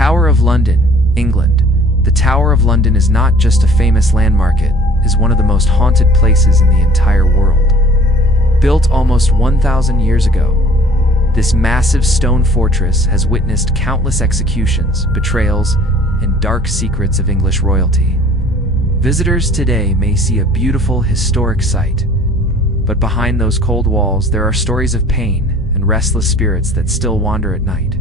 Tower of London, England. The Tower of London is not just a famous landmark, it is one of the most haunted places in the entire world. Built almost 1,000 years ago, this massive stone fortress has witnessed countless executions, betrayals, and dark secrets of English royalty. Visitors today may see a beautiful historic sight, but behind those cold walls there are stories of pain and restless spirits that still wander at night.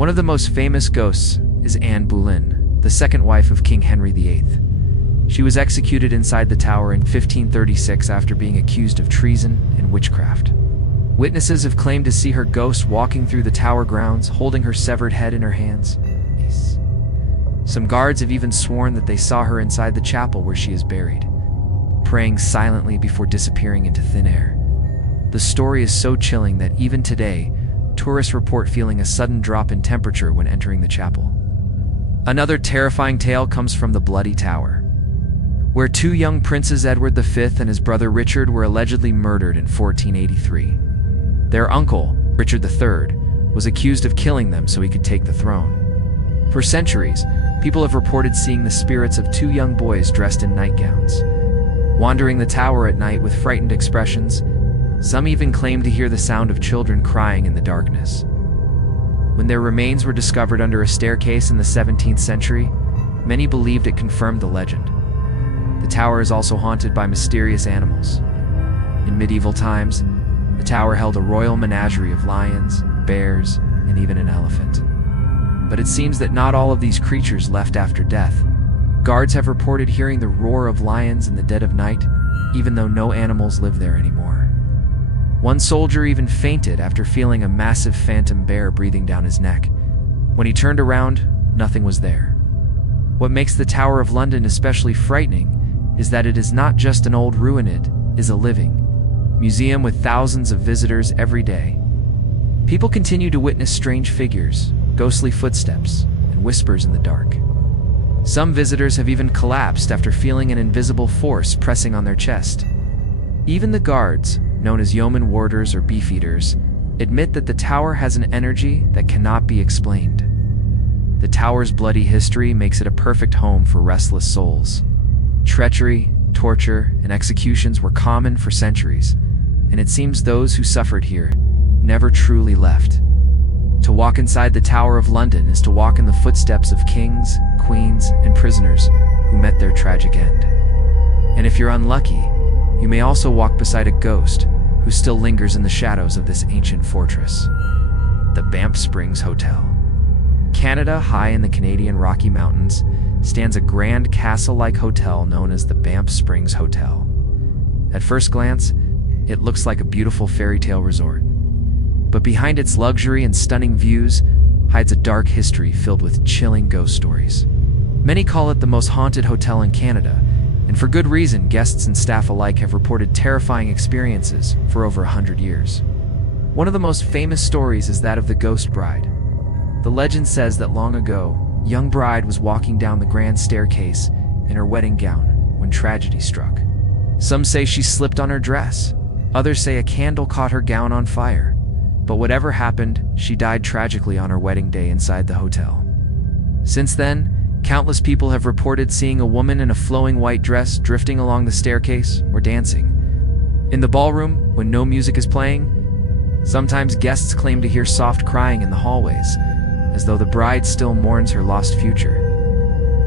One of the most famous ghosts is Anne Boleyn, the second wife of King Henry VIII. She was executed inside the tower in 1536 after being accused of treason and witchcraft. Witnesses have claimed to see her ghost walking through the tower grounds, holding her severed head in her hands. Some guards have even sworn that they saw her inside the chapel where she is buried, praying silently before disappearing into thin air. The story is so chilling that even today, tourists report feeling a sudden drop in temperature when entering the chapel. Another terrifying tale comes from the Bloody Tower, where two young princes, Edward V and his brother Richard, were allegedly murdered in 1483. Their uncle, Richard III, was accused of killing them so he could take the throne. For centuries, people have reported seeing the spirits of two young boys dressed in nightgowns, wandering the tower at night with frightened expressions. Some even claim to hear the sound of children crying in the darkness. When their remains were discovered under a staircase in the 17th century, many believed it confirmed the legend. The tower is also haunted by mysterious animals. In medieval times, the tower held a royal menagerie of lions, bears, and even an elephant. But it seems that not all of these creatures left after death. Guards have reported hearing the roar of lions in the dead of night, even though no animals live there anymore. One soldier even fainted after feeling a massive phantom bear breathing down his neck. When he turned around, nothing was there. What makes the Tower of London especially frightening is that it is not just an old ruin, it is a living museum with thousands of visitors every day. People continue to witness strange figures, ghostly footsteps, and whispers in the dark. Some visitors have even collapsed after feeling an invisible force pressing on their chest. Even the guards, known as yeoman warders or beefeaters, admit that the tower has an energy that cannot be explained. The tower's bloody history makes it a perfect home for restless souls. Treachery, torture, and executions were common for centuries, and it seems those who suffered here never truly left. To walk inside the Tower of London is to walk in the footsteps of kings, queens, and prisoners who met their tragic end. And if you're unlucky, you may also walk beside a ghost who still lingers in the shadows of this ancient fortress. The Banff Springs Hotel. Canada, high in the Canadian Rocky Mountains, stands a grand castle-like hotel known as the Banff Springs Hotel. At first glance, it looks like a beautiful fairy tale resort. But behind its luxury and stunning views hides a dark history filled with chilling ghost stories. Many call it the most haunted hotel in Canada, and for good reason. Guests and staff alike have reported terrifying experiences for over 100 years. One of the most famous stories is that of the Ghost Bride. The legend says that long ago, a young bride was walking down the grand staircase in her wedding gown when tragedy struck. Some say she slipped on her dress. Others say a candle caught her gown on fire. But whatever happened, she died tragically on her wedding day inside the hotel. Since then, countless people have reported seeing a woman in a flowing white dress drifting along the staircase or dancing. In the ballroom, when no music is playing, sometimes guests claim to hear soft crying in the hallways, as though the bride still mourns her lost future.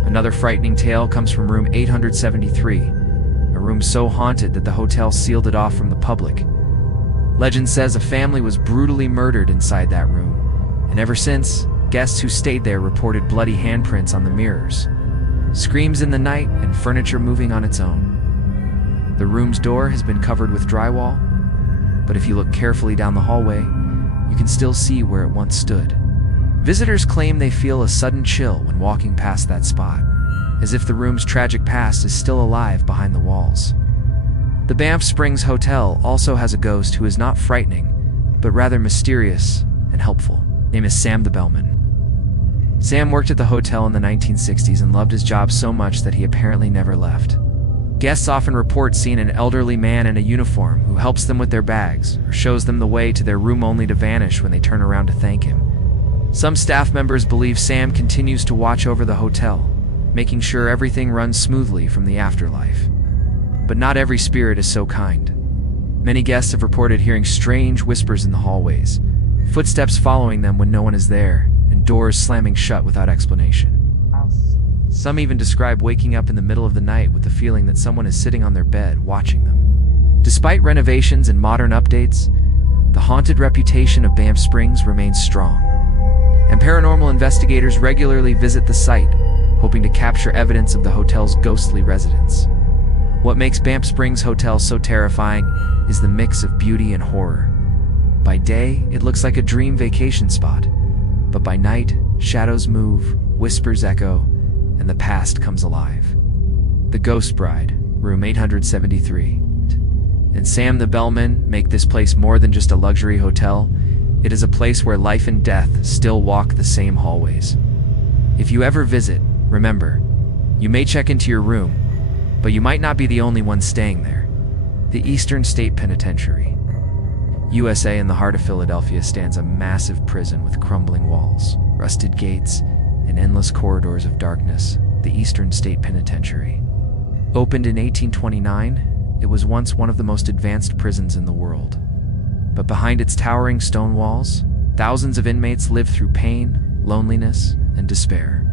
Another frightening tale comes from room 873, a room so haunted that the hotel sealed it off from the public. Legend says a family was brutally murdered inside that room, and ever since, guests who stayed there reported bloody handprints on the mirrors, screams in the night, and furniture moving on its own. The room's door has been covered with drywall, but if you look carefully down the hallway, you can still see where it once stood. Visitors claim they feel a sudden chill when walking past that spot, as if the room's tragic past is still alive behind the walls. The Banff Springs Hotel also has a ghost who is not frightening, but rather mysterious and helpful. His name is Sam the Bellman. Sam worked at the hotel in the 1960s and loved his job so much that he apparently never left. Guests often report seeing an elderly man in a uniform who helps them with their bags or shows them the way to their room only to vanish when they turn around to thank him. Some staff members believe Sam continues to watch over the hotel, making sure everything runs smoothly from the afterlife. But not every spirit is so kind. Many guests have reported hearing strange whispers in the hallways, footsteps following them when no one is there, and doors slamming shut without explanation. Some even describe waking up in the middle of the night with the feeling that someone is sitting on their bed watching them. Despite renovations and modern updates, the haunted reputation of Banff Springs remains strong, and paranormal investigators regularly visit the site, hoping to capture evidence of the hotel's ghostly residents. What makes Banff Springs Hotel so terrifying is the mix of beauty and horror. By day, it looks like a dream vacation spot, but by night, shadows move, whispers echo, and the past comes alive. The Ghost Bride, room 873, and Sam the Bellman make this place more than just a luxury hotel. It is a place where life and death still walk the same hallways. If you ever visit, remember, you may check into your room, but you might not be the only one staying there. The Eastern State Penitentiary, USA, in the heart of Philadelphia, stands a massive prison with crumbling walls, rusted gates, and endless corridors of darkness. The Eastern State Penitentiary. Opened in 1829, it was once one of the most advanced prisons in the world. But behind its towering stone walls, thousands of inmates live through pain, loneliness, and despair.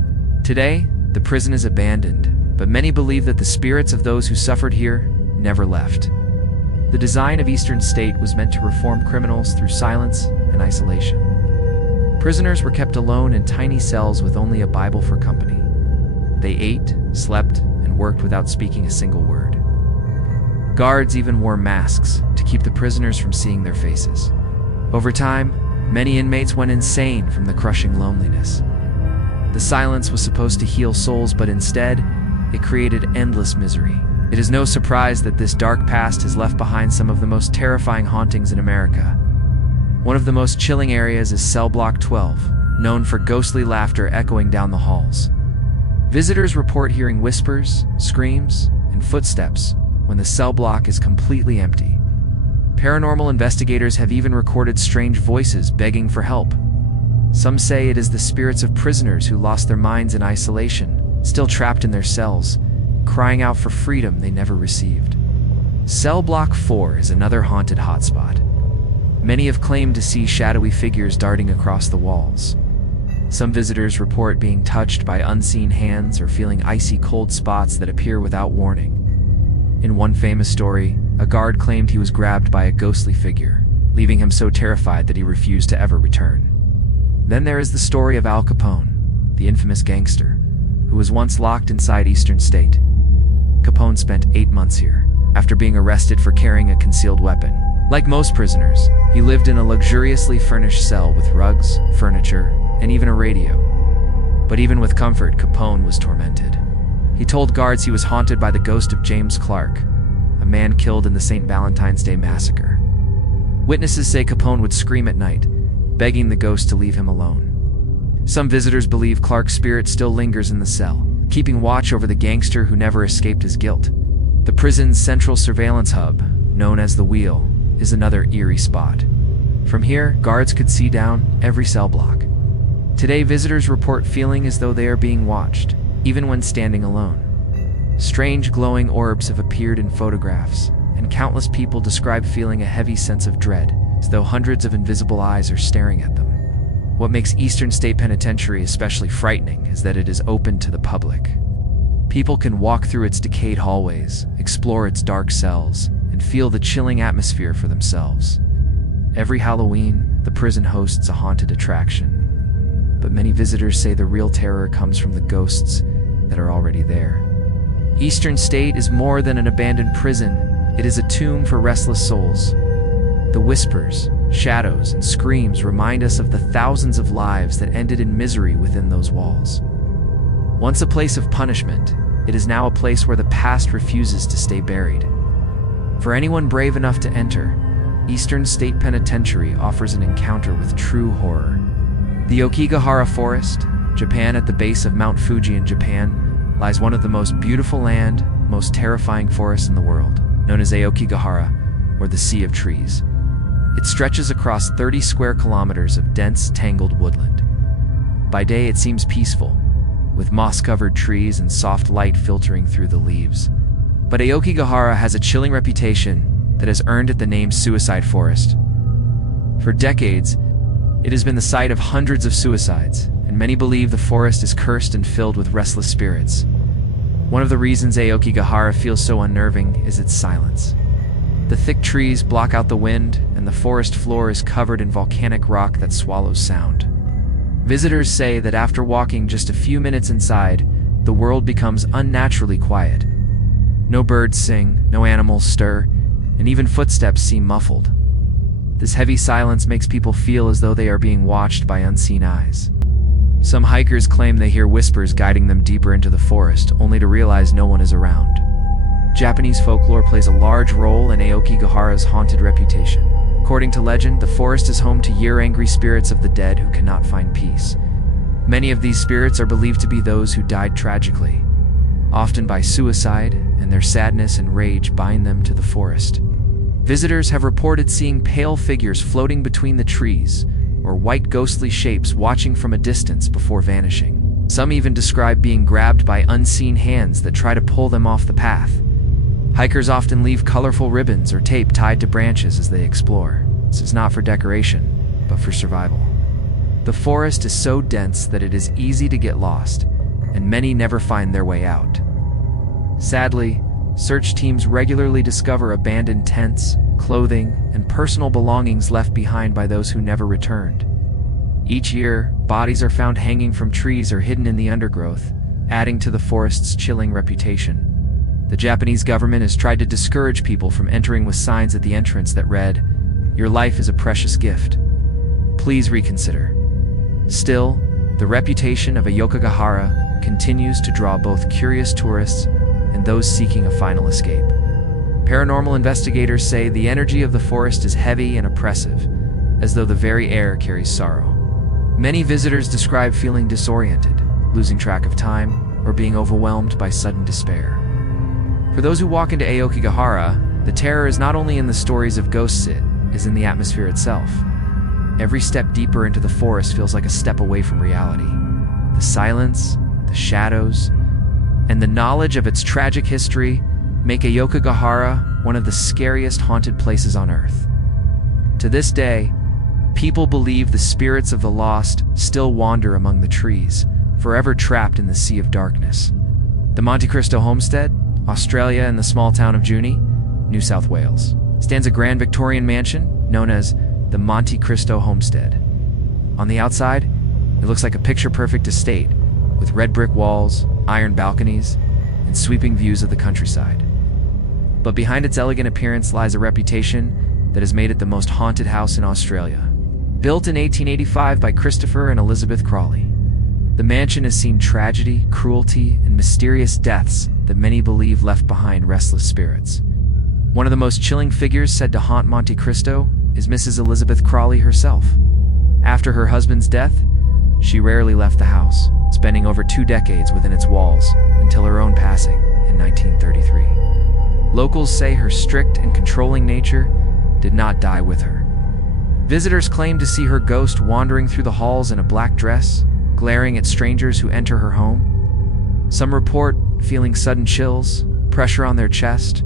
Today, the prison is abandoned, but many believe that the spirits of those who suffered here never left. The design of Eastern State was meant to reform criminals through silence and isolation. Prisoners were kept alone in tiny cells with only a Bible for company. They ate, slept, and worked without speaking a single word. Guards even wore masks to keep the prisoners from seeing their faces. Over time, many inmates went insane from the crushing loneliness. The silence was supposed to heal souls, but instead, it created endless misery. It is no surprise that this dark past has left behind some of the most terrifying hauntings in America. One of the most chilling areas is Cell Block 12, known for ghostly laughter echoing down the halls. Visitors report hearing whispers, screams, and footsteps when the cell block is completely empty. Paranormal investigators have even recorded strange voices begging for help. Some say it is the spirits of prisoners who lost their minds in isolation, still trapped in their cells, crying out for freedom they never received. Cell Block 4 is another haunted hotspot. Many have claimed to see shadowy figures darting across the walls. Some visitors report being touched by unseen hands or feeling icy cold spots that appear without warning. In one famous story, a guard claimed he was grabbed by a ghostly figure, leaving him so terrified that he refused to ever return. Then there is the story of Al Capone, the infamous gangster, who was once locked inside Eastern State. Capone spent 8 months here, after being arrested for carrying a concealed weapon. Like most prisoners, he lived in a luxuriously furnished cell with rugs, furniture, and even a radio. But even with comfort, Capone was tormented. He told guards he was haunted by the ghost of James Clark, a man killed in the St. Valentine's Day massacre. Witnesses say Capone would scream at night, begging the ghost to leave him alone. Some visitors believe Clark's spirit still lingers in the cell, keeping watch over the gangster who never escaped his guilt. The prison's central surveillance hub, known as the Wheel, is another eerie spot. From here, guards could see down every cell block. Today, visitors report feeling as though they are being watched, even when standing alone. Strange glowing orbs have appeared in photographs, and countless people describe feeling a heavy sense of dread, as though hundreds of invisible eyes are staring at them. What makes Eastern State Penitentiary especially frightening is that it is open to the public. People can walk through its decayed hallways, explore its dark cells, and feel the chilling atmosphere for themselves. Every Halloween, the prison hosts a haunted attraction, but many visitors say the real terror comes from the ghosts that are already there. Eastern State is more than an abandoned prison, it is a tomb for restless souls. The whispers, shadows, and screams remind us of the thousands of lives that ended in misery within those walls. Once a place of punishment, it is now a place where the past refuses to stay buried. For anyone brave enough to enter, Eastern State Penitentiary offers an encounter with true horror. The Okigahara Forest, Japan, at the base of Mount Fuji in Japan, lies one of the most beautiful and most terrifying forests in the world, known as Aokigahara, or the Sea of Trees. It stretches across 30 square kilometers of dense, tangled woodland. By day it seems peaceful, with moss-covered trees and soft light filtering through the leaves. But Aokigahara has a chilling reputation that has earned it the name Suicide Forest. For decades, it has been the site of hundreds of suicides, and many believe the forest is cursed and filled with restless spirits. One of the reasons Aokigahara feels so unnerving is its silence. The thick trees block out the wind, and the forest floor is covered in volcanic rock that swallows sound. Visitors say that after walking just a few minutes inside, the world becomes unnaturally quiet. No birds sing, no animals stir, and even footsteps seem muffled. This heavy silence makes people feel as though they are being watched by unseen eyes. Some hikers claim they hear whispers guiding them deeper into the forest, only to realize no one is around. Japanese folklore plays a large role in Aokigahara's haunted reputation. According to legend, the forest is home to year-angry spirits of the dead who cannot find peace. Many of these spirits are believed to be those who died tragically, often by suicide, and their sadness and rage bind them to the forest. Visitors have reported seeing pale figures floating between the trees, or white ghostly shapes watching from a distance before vanishing. Some even describe being grabbed by unseen hands that try to pull them off the path. Hikers often leave colorful ribbons or tape tied to branches as they explore. This is not for decoration, but for survival. The forest is so dense that it is easy to get lost, and many never find their way out. Sadly, search teams regularly discover abandoned tents, clothing, and personal belongings left behind by those who never returned. Each year, bodies are found hanging from trees or hidden in the undergrowth, adding to the forest's chilling reputation. The Japanese government has tried to discourage people from entering with signs at the entrance that read, "Your life is a precious gift. Please reconsider." Still, the reputation of Aokigahara continues to draw both curious tourists and those seeking a final escape. Paranormal investigators say the energy of the forest is heavy and oppressive, as though the very air carries sorrow. Many visitors describe feeling disoriented, losing track of time, or being overwhelmed by sudden despair. For those who walk into Aokigahara, the terror is not only in the stories of ghosts, it is in the atmosphere itself. Every step deeper into the forest feels like a step away from reality. The silence, the shadows, and the knowledge of its tragic history make Aokigahara one of the scariest haunted places on Earth. To this day, people believe the spirits of the lost still wander among the trees, forever trapped in the sea of darkness. The Monte Cristo homestead, Australia, and the small town of Junee, New South Wales, stands a grand Victorian mansion known as the Monte Cristo Homestead. On the outside, it looks like a picture-perfect estate with red brick walls, iron balconies, and sweeping views of the countryside. But behind its elegant appearance lies a reputation that has made it the most haunted house in Australia. Built in 1885 by Christopher and Elizabeth Crawley, the mansion has seen tragedy, cruelty, and mysterious deaths that many believe left behind restless spirits. One of the most chilling figures said to haunt Monte Cristo is Mrs. Elizabeth Crawley herself. After her husband's death, she rarely left the house, spending over 2 decades within its walls until her own passing in 1933. Locals say her strict and controlling nature did not die with her. Visitors claim to see her ghost wandering through the halls in a black dress, glaring at strangers who enter her home. Some report feeling sudden chills, pressure on their chest,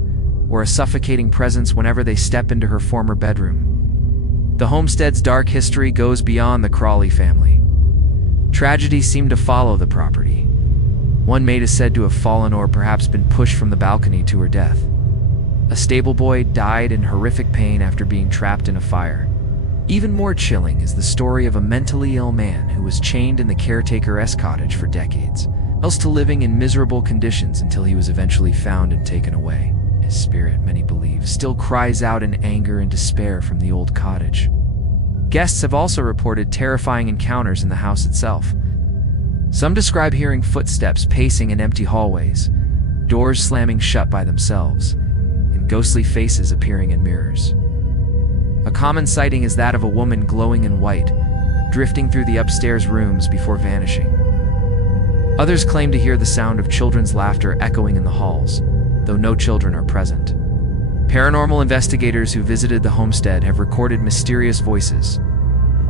or a suffocating presence whenever they step into her former bedroom. The homestead's dark history goes beyond the Crawley family. Tragedies seem to follow the property. One maid is said to have fallen or perhaps been pushed from the balcony to her death. A stable boy died in horrific pain after being trapped in a fire. Even more chilling is the story of a mentally ill man who was chained in the caretaker's cottage for decades, else to living in miserable conditions until he was eventually found and taken away. His spirit, many believe, still cries out in anger and despair from the old cottage. Guests have also reported terrifying encounters in the house itself. Some describe hearing footsteps pacing in empty hallways, doors slamming shut by themselves, and ghostly faces appearing in mirrors. A common sighting is that of a woman glowing in white, drifting through the upstairs rooms before vanishing. Others claim to hear the sound of children's laughter echoing in the halls, though no children are present. Paranormal investigators who visited the homestead have recorded mysterious voices,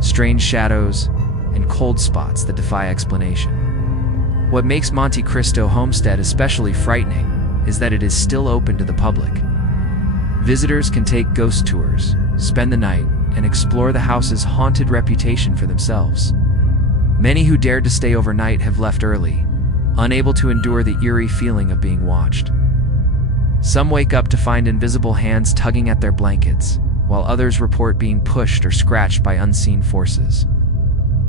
strange shadows, and cold spots that defy explanation. What makes Monte Cristo Homestead especially frightening is that it is still open to the public. Visitors can take ghost tours, spend the night, and explore the house's haunted reputation for themselves. Many who dared to stay overnight have left early, unable to endure the eerie feeling of being watched. Some wake up to find invisible hands tugging at their blankets, while others report being pushed or scratched by unseen forces.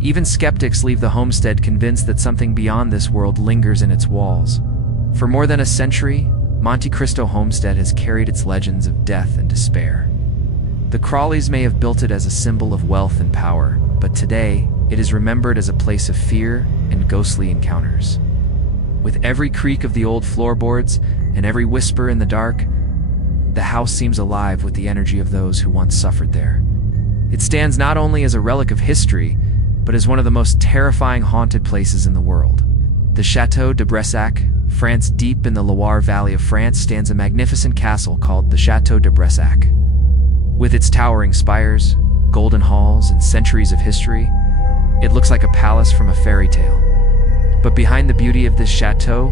Even skeptics leave the homestead convinced that something beyond this world lingers in its walls. For more than a century, Monte Cristo Homestead has carried its legends of death and despair. The Crawleys may have built it as a symbol of wealth and power, but today, it is remembered as a place of fear and ghostly encounters. With every creak of the old floorboards and every whisper in the dark, the house seems alive with the energy of those who once suffered there. It stands not only as a relic of history, but as one of the most terrifying haunted places in the world. The Château de Brissac, France, deep in the Loire Valley of France, stands a magnificent castle called the Château de Brissac. With its towering spires, golden halls, and centuries of history, it looks like a palace from a fairy tale. But behind the beauty of this chateau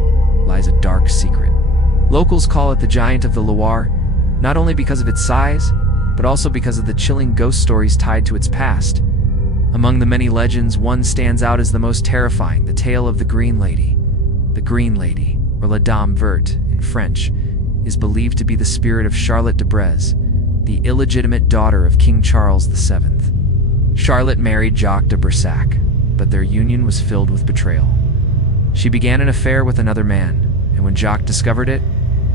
lies a dark secret. Locals call it the Giant of the Loire, not only because of its size, but also because of the chilling ghost stories tied to its past. Among the many legends, one stands out as the most terrifying, the tale of the Green Lady. The Green Lady, or La Dame Verte in French, is believed to be the spirit of Charlotte de Breze, the illegitimate daughter of King Charles VII. Charlotte married Jacques de Brissac, but their union was filled with betrayal. She began an affair with another man, and when Jacques discovered it,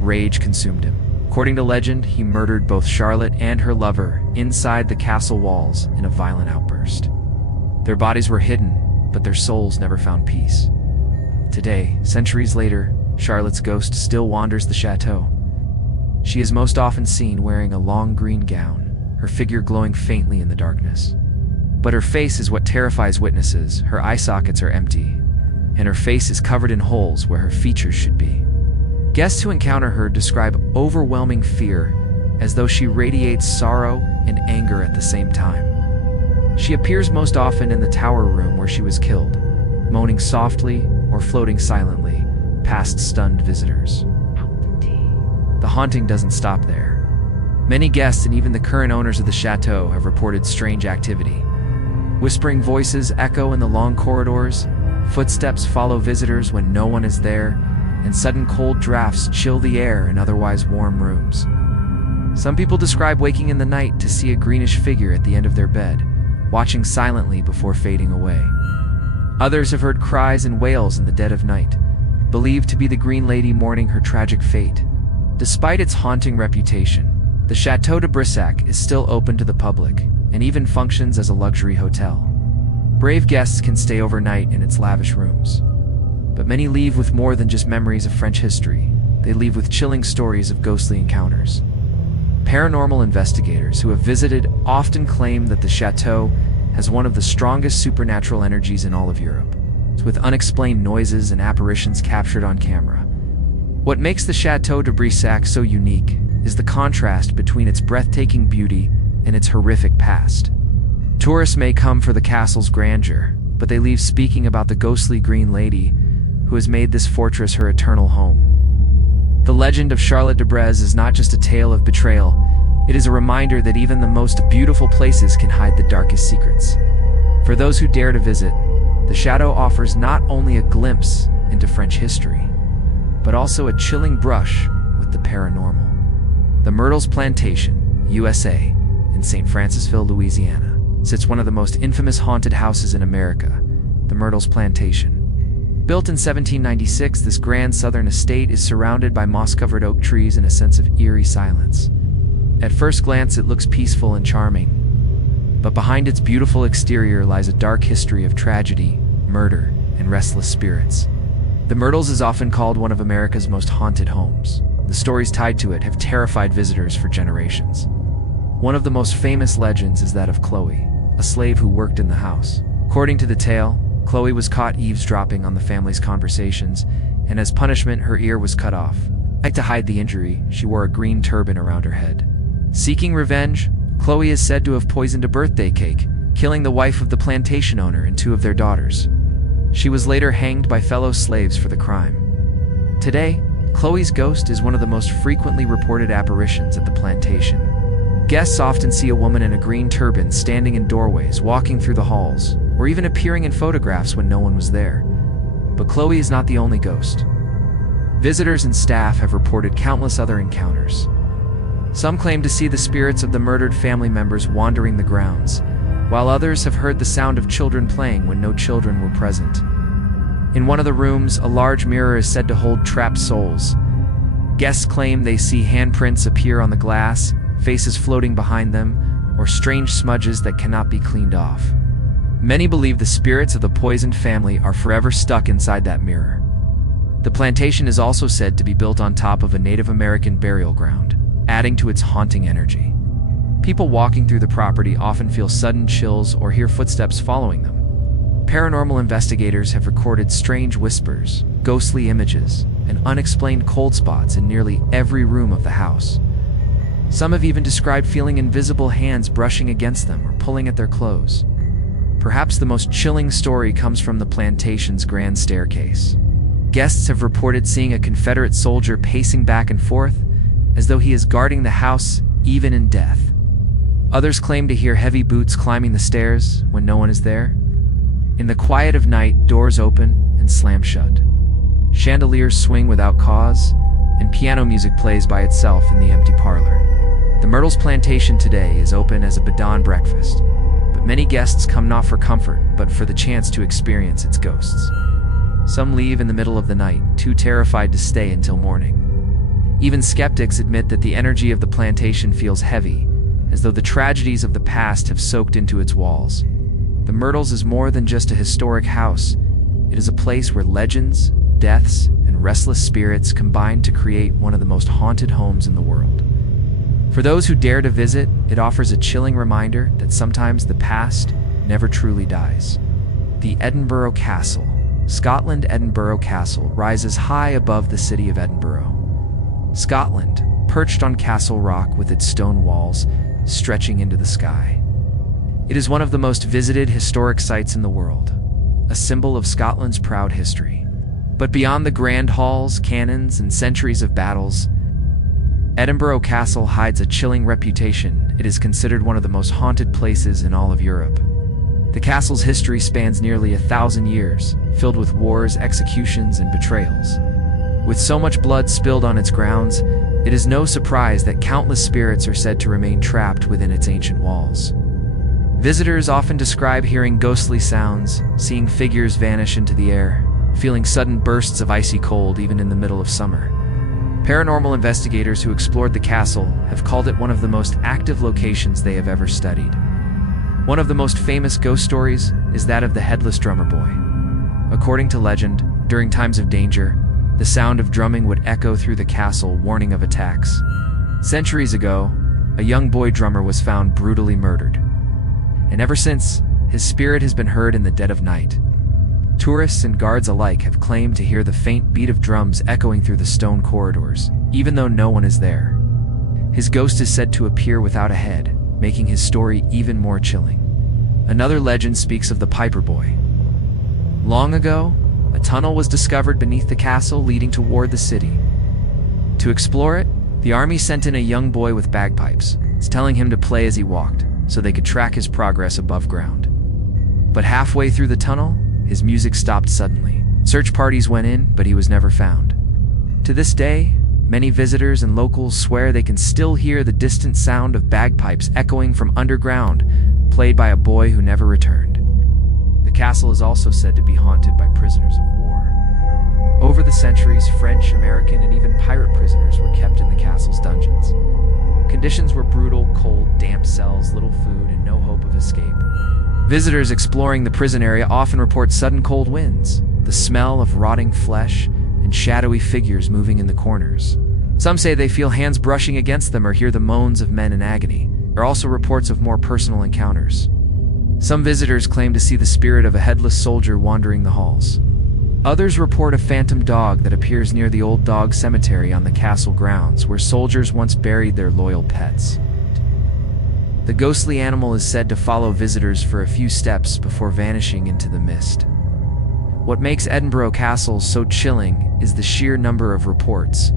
rage consumed him. According to legend, he murdered both Charlotte and her lover inside the castle walls in a violent outburst. Their bodies were hidden, but their souls never found peace. Today, centuries later, Charlotte's ghost still wanders the chateau. She is most often seen wearing a long green gown, her figure glowing faintly in the darkness. But her face is what terrifies witnesses. Her eye sockets are empty, and her face is covered in holes where her features should be. Guests who encounter her describe overwhelming fear, as though she radiates sorrow and anger at the same time. She appears most often in the tower room where she was killed, moaning softly or floating silently past stunned visitors. The haunting doesn't stop there. Many guests and even the current owners of the chateau have reported strange activity. Whispering voices echo in the long corridors, footsteps follow visitors when no one is there, and sudden cold drafts chill the air in otherwise warm rooms. Some people describe waking in the night to see a greenish figure at the end of their bed, watching silently before fading away. Others have heard cries and wails in the dead of night, believed to be the Green Lady mourning her tragic fate. Despite its haunting reputation, the Château de Brissac is still open to the public and even functions as a luxury hotel. Brave guests can stay overnight in its lavish rooms. But many leave with more than just memories of French history. They leave with chilling stories of ghostly encounters. Paranormal investigators who have visited often claim that the chateau has one of the strongest supernatural energies in all of Europe, with unexplained noises and apparitions captured on camera. What makes the Château de Brissac so unique is the contrast between its breathtaking beauty and its horrific past. Tourists may come for the castle's grandeur, but they leave speaking about the ghostly Green Lady who has made this fortress her eternal home. The legend of Charlotte de Breze is not just a tale of betrayal, it is a reminder that even the most beautiful places can hide the darkest secrets. For those who dare to visit, the chateau offers not only a glimpse into French history, but also a chilling brush with the paranormal. The Myrtles Plantation, USA, in St. Francisville, Louisiana, sits one of the most infamous haunted houses in America, the Myrtles Plantation. Built in 1796, this grand southern estate is surrounded by moss-covered oak trees and a sense of eerie silence. At first glance, it looks peaceful and charming, but behind its beautiful exterior lies a dark history of tragedy, murder, and restless spirits. The Myrtles is often called one of America's most haunted homes. The stories tied to it have terrified visitors for generations. One of the most famous legends is that of Chloe, a slave who worked in the house. According to the tale, Chloe was caught eavesdropping on the family's conversations, and as punishment, her ear was cut off. To hide the injury, she wore a green turban around her head. Seeking revenge, Chloe is said to have poisoned a birthday cake, killing the wife of the plantation owner and two of their daughters. She was later hanged by fellow slaves for the crime. Today, Chloe's ghost is one of the most frequently reported apparitions at the plantation. Guests often see a woman in a green turban standing in doorways, walking through the halls, or even appearing in photographs when no one was there. But Chloe is not the only ghost. Visitors and staff have reported countless other encounters. Some claim to see the spirits of the murdered family members wandering the grounds, while others have heard the sound of children playing when no children were present. In one of the rooms, a large mirror is said to hold trapped souls. Guests claim they see handprints appear on the glass, faces floating behind them, or strange smudges that cannot be cleaned off. Many believe the spirits of the poisoned family are forever stuck inside that mirror. The plantation is also said to be built on top of a Native American burial ground, adding to its haunting energy. People walking through the property often feel sudden chills or hear footsteps following them. Paranormal investigators have recorded strange whispers, ghostly images, and unexplained cold spots in nearly every room of the house. Some have even described feeling invisible hands brushing against them or pulling at their clothes. Perhaps the most chilling story comes from the plantation's grand staircase. Guests have reported seeing a Confederate soldier pacing back and forth, as though he is guarding the house even in death. Others claim to hear heavy boots climbing the stairs when no one is there. In the quiet of night, doors open and slam shut. Chandeliers swing without cause, and piano music plays by itself in the empty parlor. The Myrtles plantation today is open as a bed and breakfast, but many guests come not for comfort, but for the chance to experience its ghosts. Some leave in the middle of the night, too terrified to stay until morning. Even skeptics admit that the energy of the plantation feels heavy, as though the tragedies of the past have soaked into its walls. The Myrtles is more than just a historic house. It is a place where legends, deaths, and restless spirits combine to create one of the most haunted homes in the world. For those who dare to visit, it offers a chilling reminder that sometimes the past never truly dies. The Edinburgh Castle. Scotland. Edinburgh Castle rises high above the city of Edinburgh, Scotland, perched on Castle Rock with its stone walls stretching into the sky. It is one of the most visited historic sites in the world, a symbol of Scotland's proud history. But beyond the grand halls, cannons, and centuries of battles, Edinburgh Castle hides a chilling reputation. It is considered one of the most haunted places in all of Europe. The castle's history spans nearly 1,000 years, filled with wars, executions, and betrayals. With so much blood spilled on its grounds, it is no surprise that countless spirits are said to remain trapped within its ancient walls. Visitors often describe hearing ghostly sounds, seeing figures vanish into the air, feeling sudden bursts of icy cold even in the middle of summer. Paranormal investigators who explored the castle have called it one of the most active locations they have ever studied. One of the most famous ghost stories is that of the headless drummer boy. According to legend, during times of danger, the sound of drumming would echo through the castle, warning of attacks. Centuries ago, a young boy drummer was found brutally murdered. And ever since, his spirit has been heard in the dead of night. Tourists and guards alike have claimed to hear the faint beat of drums echoing through the stone corridors, even though no one is there. His ghost is said to appear without a head, making his story even more chilling. Another legend speaks of the Piper Boy. Long ago, a tunnel was discovered beneath the castle leading toward the city. To explore it, the army sent in a young boy with bagpipes, telling him to play as he walked, so they could track his progress above ground. But halfway through the tunnel, his music stopped suddenly. Search parties went in, but he was never found. To this day, many visitors and locals swear they can still hear the distant sound of bagpipes echoing from underground, played by a boy who never returned. The castle is also said to be haunted by prisoners of war. Over the centuries, French, American, and even pirate prisoners were kept in the castle's dungeons. Conditions were brutal, cold, damp cells, little food, and no hope of escape. Visitors exploring the prison area often report sudden cold winds, the smell of rotting flesh, and shadowy figures moving in the corners. Some say they feel hands brushing against them or hear the moans of men in agony. There are also reports of more personal encounters. Some visitors claim to see the spirit of a headless soldier wandering the halls. Others report a phantom dog that appears near the old dog cemetery on the castle grounds, where soldiers once buried their loyal pets. The ghostly animal is said to follow visitors for a few steps before vanishing into the mist. What makes Edinburgh Castle so chilling is the sheer number of reports.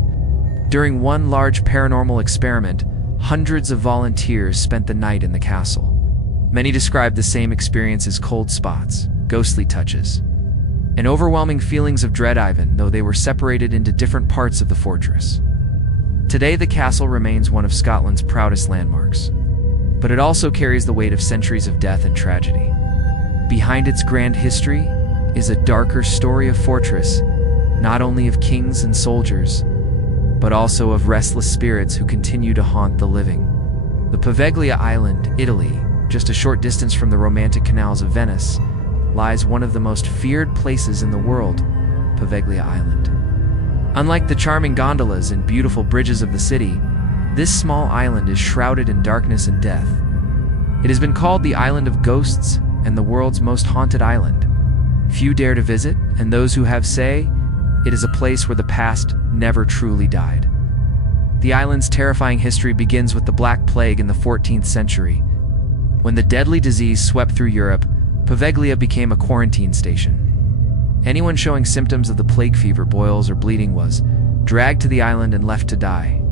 During one large paranormal experiment, hundreds of volunteers spent the night in the castle. Many described the same experience as cold spots, ghostly touches, and overwhelming feelings of dread even though they were separated into different parts of the fortress. Today, the castle remains one of Scotland's proudest landmarks, but it also carries the weight of centuries of death and tragedy. Behind its grand history is a darker story of fortress, not only of kings and soldiers, but also of restless spirits who continue to haunt the living. The Poveglia Island, Italy, just a short distance from the romantic canals of Venice, lies one of the most feared places in the world, Poveglia Island. Unlike the charming gondolas and beautiful bridges of the city, this small island is shrouded in darkness and death. It has been called the Island of Ghosts and the world's most haunted island. Few dare to visit, and those who have say it is a place where the past never truly died. The island's terrifying history begins with the Black Plague in the 14th century. When the deadly disease swept through Europe, Poveglia became a quarantine station. Anyone showing symptoms of the plague fever, boils, or bleeding was dragged to the island and left to die.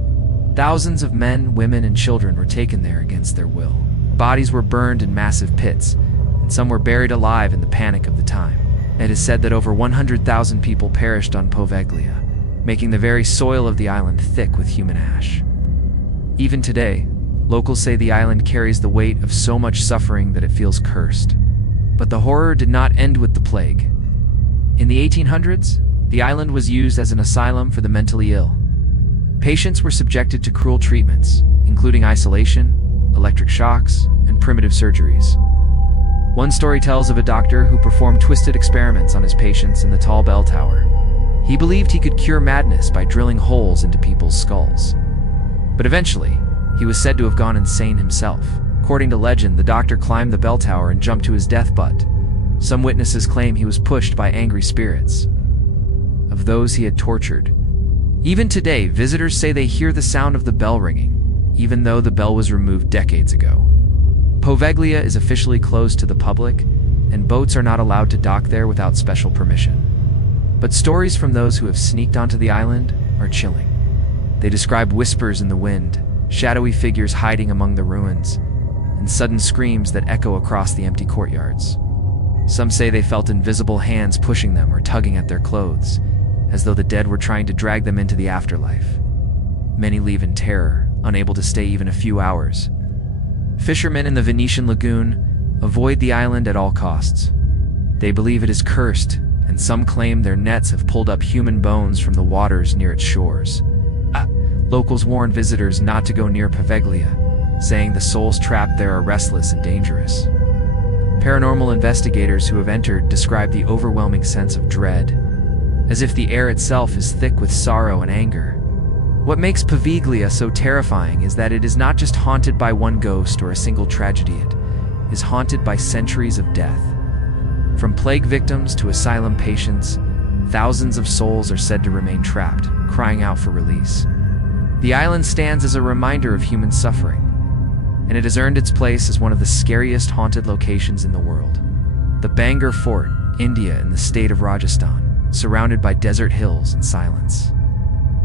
Thousands of men, women, and children were taken there against their will. Bodies were burned in massive pits, and some were buried alive in the panic of the time. It is said that over 100,000 people perished on Poveglia, making the very soil of the island thick with human ash. Even today, locals say the island carries the weight of so much suffering that it feels cursed. But the horror did not end with the plague. In the 1800s, the island was used as an asylum for the mentally ill. Patients were subjected to cruel treatments, including isolation, electric shocks, and primitive surgeries. One story tells of a doctor who performed twisted experiments on his patients in the tall bell tower. He believed he could cure madness by drilling holes into people's skulls. But eventually, he was said to have gone insane himself. According to legend, the doctor climbed the bell tower and jumped to his death, but some witnesses claim he was pushed by angry spirits of those he had tortured. Even today, visitors say they hear the sound of the bell ringing, even though the bell was removed decades ago. Poveglia is officially closed to the public, and boats are not allowed to dock there without special permission. But stories from those who have sneaked onto the island are chilling. They describe whispers in the wind, shadowy figures hiding among the ruins, and sudden screams that echo across the empty courtyards. Some say they felt invisible hands pushing them or tugging at their clothes, as though the dead were trying to drag them into the afterlife. Many leave in terror, unable to stay even a few hours. Fishermen in the Venetian lagoon avoid the island at all costs. They believe it is cursed, and some claim their nets have pulled up human bones from the waters near its shores. Locals warn visitors not to go near Poveglia, saying the souls trapped there are restless and dangerous. Paranormal investigators who have entered describe the overwhelming sense of dread, as if the air itself is thick with sorrow and anger. What makes Poveglia so terrifying is that it is not just haunted by one ghost or a single tragedy, it is haunted by centuries of death. From plague victims to asylum patients, thousands of souls are said to remain trapped, crying out for release. The island stands as a reminder of human suffering, and it has earned its place as one of the scariest haunted locations in the world. The Bangor Fort, India in the state of Rajasthan, surrounded by desert hills and silence,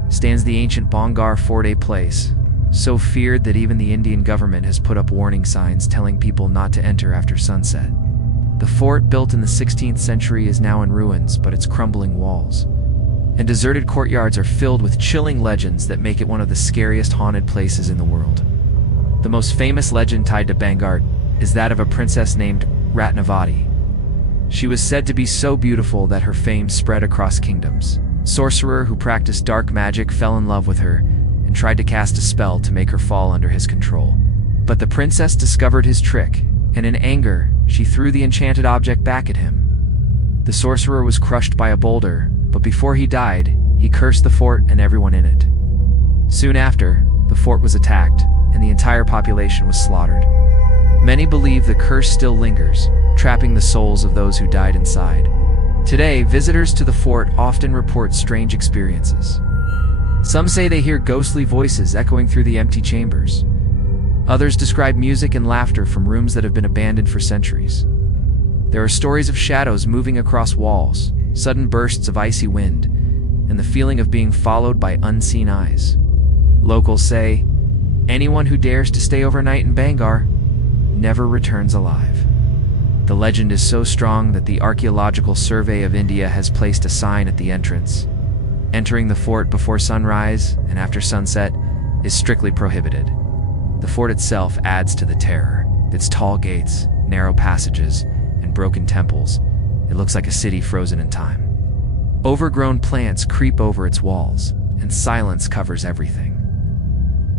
stands the ancient Bangor Fort, a place so feared that even the Indian government has put up warning signs telling people not to enter after sunset. The fort, built in the 16th century, is now in ruins, but its crumbling walls and deserted courtyards are filled with chilling legends that make it one of the scariest haunted places in the world. The most famous legend tied to Bangor is that of a princess named Ratnavati. She was said to be so beautiful that her fame spread across kingdoms. A sorcerer who practiced dark magic fell in love with her and tried to cast a spell to make her fall under his control. But the princess discovered his trick, and in anger, she threw the enchanted object back at him. The sorcerer was crushed by a boulder, but before he died, he cursed the fort and everyone in it. Soon after, the fort was attacked, and the entire population was slaughtered. Many believe the curse still lingers, trapping the souls of those who died inside. Today, visitors to the fort often report strange experiences. Some say they hear ghostly voices echoing through the empty chambers. Others describe music and laughter from rooms that have been abandoned for centuries. There are stories of shadows moving across walls, sudden bursts of icy wind, and the feeling of being followed by unseen eyes. Locals say, anyone who dares to stay overnight in Bangor never returns alive. The legend is so strong that the Archaeological Survey of India has placed a sign at the entrance. Entering the fort before sunrise and after sunset is strictly prohibited. The fort itself adds to the terror. Its tall gates, narrow passages, and broken temples, it looks like a city frozen in time. Overgrown plants creep over its walls, and silence covers everything.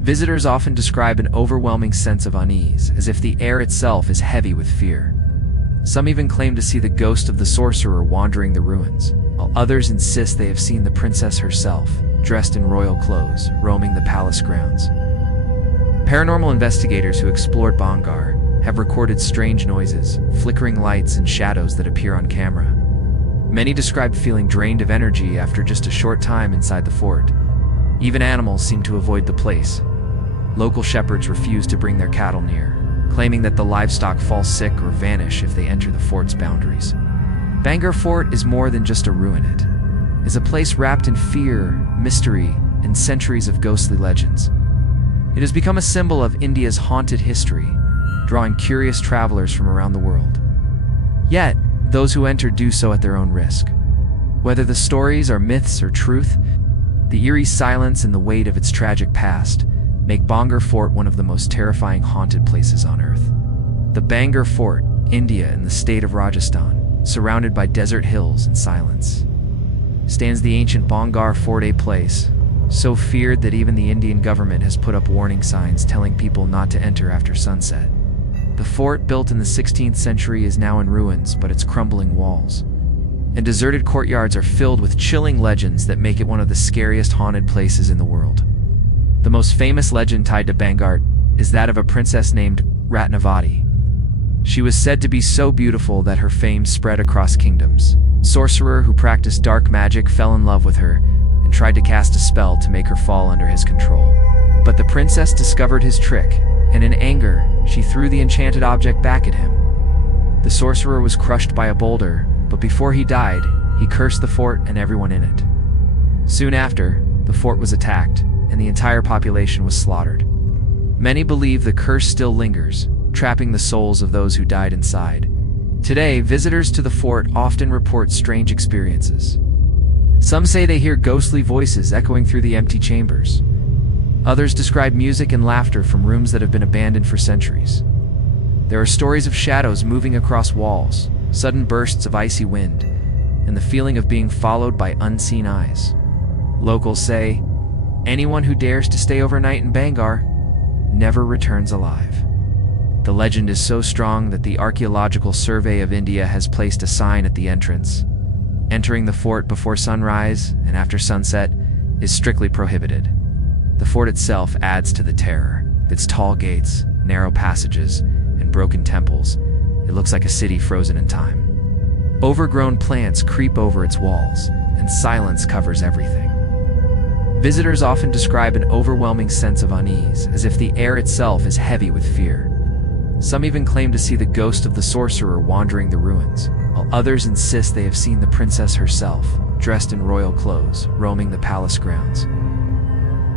Visitors often describe an overwhelming sense of unease, as if the air itself is heavy with fear. Some even claim to see the ghost of the sorcerer wandering the ruins, while others insist they have seen the princess herself, dressed in royal clothes, roaming the palace grounds. Paranormal investigators who explored Bangor have recorded strange noises, flickering lights, and shadows that appear on camera. Many describe feeling drained of energy after just a short time inside the fort. Even animals seem to avoid the place. Local shepherds refuse to bring their cattle near, claiming that the livestock fall sick or vanish if they enter the fort's boundaries. Bangor Fort is more than just a ruin. It is a place wrapped in fear, mystery, and centuries of ghostly legends. It has become a symbol of India's haunted history, drawing curious travelers from around the world. Yet, those who enter do so at their own risk. Whether the stories are myths or truth, the eerie silence and the weight of its tragic past make Bangor Fort one of the most terrifying haunted places on Earth. The Bangor Fort, India in the state of Rajasthan, surrounded by desert hills and silence, stands the ancient Bangor Fort, a place so feared that even the Indian government has put up warning signs telling people not to enter after sunset. The fort, built in the 16th century, is now in ruins, but its crumbling walls and deserted courtyards are filled with chilling legends that make it one of the scariest haunted places in the world. The most famous legend tied to Bangor is that of a princess named Ratnavati. She was said to be so beautiful that her fame spread across kingdoms. A sorcerer who practiced dark magic fell in love with her and tried to cast a spell to make her fall under his control. But the princess discovered his trick, and in anger, she threw the enchanted object back at him. The sorcerer was crushed by a boulder, but before he died, he cursed the fort and everyone in it. Soon after, the fort was attacked, and the entire population was slaughtered. Many believe the curse still lingers, trapping the souls of those who died inside. Today, visitors to the fort often report strange experiences. Some say they hear ghostly voices echoing through the empty chambers. Others describe music and laughter from rooms that have been abandoned for centuries. There are stories of shadows moving across walls, sudden bursts of icy wind, and the feeling of being followed by unseen eyes. Locals say, anyone who dares to stay overnight in Bangor never returns alive. The legend is so strong that the Archaeological Survey of India has placed a sign at the entrance. Entering the fort before sunrise and after sunset is strictly prohibited. The fort itself adds to the terror. Its tall gates, narrow passages, and broken temples, it looks like a city frozen in time. Overgrown plants creep over its walls, and silence covers everything. Visitors often describe an overwhelming sense of unease, as if the air itself is heavy with fear. Some even claim to see the ghost of the sorcerer wandering the ruins, while others insist they have seen the princess herself, dressed in royal clothes, roaming the palace grounds.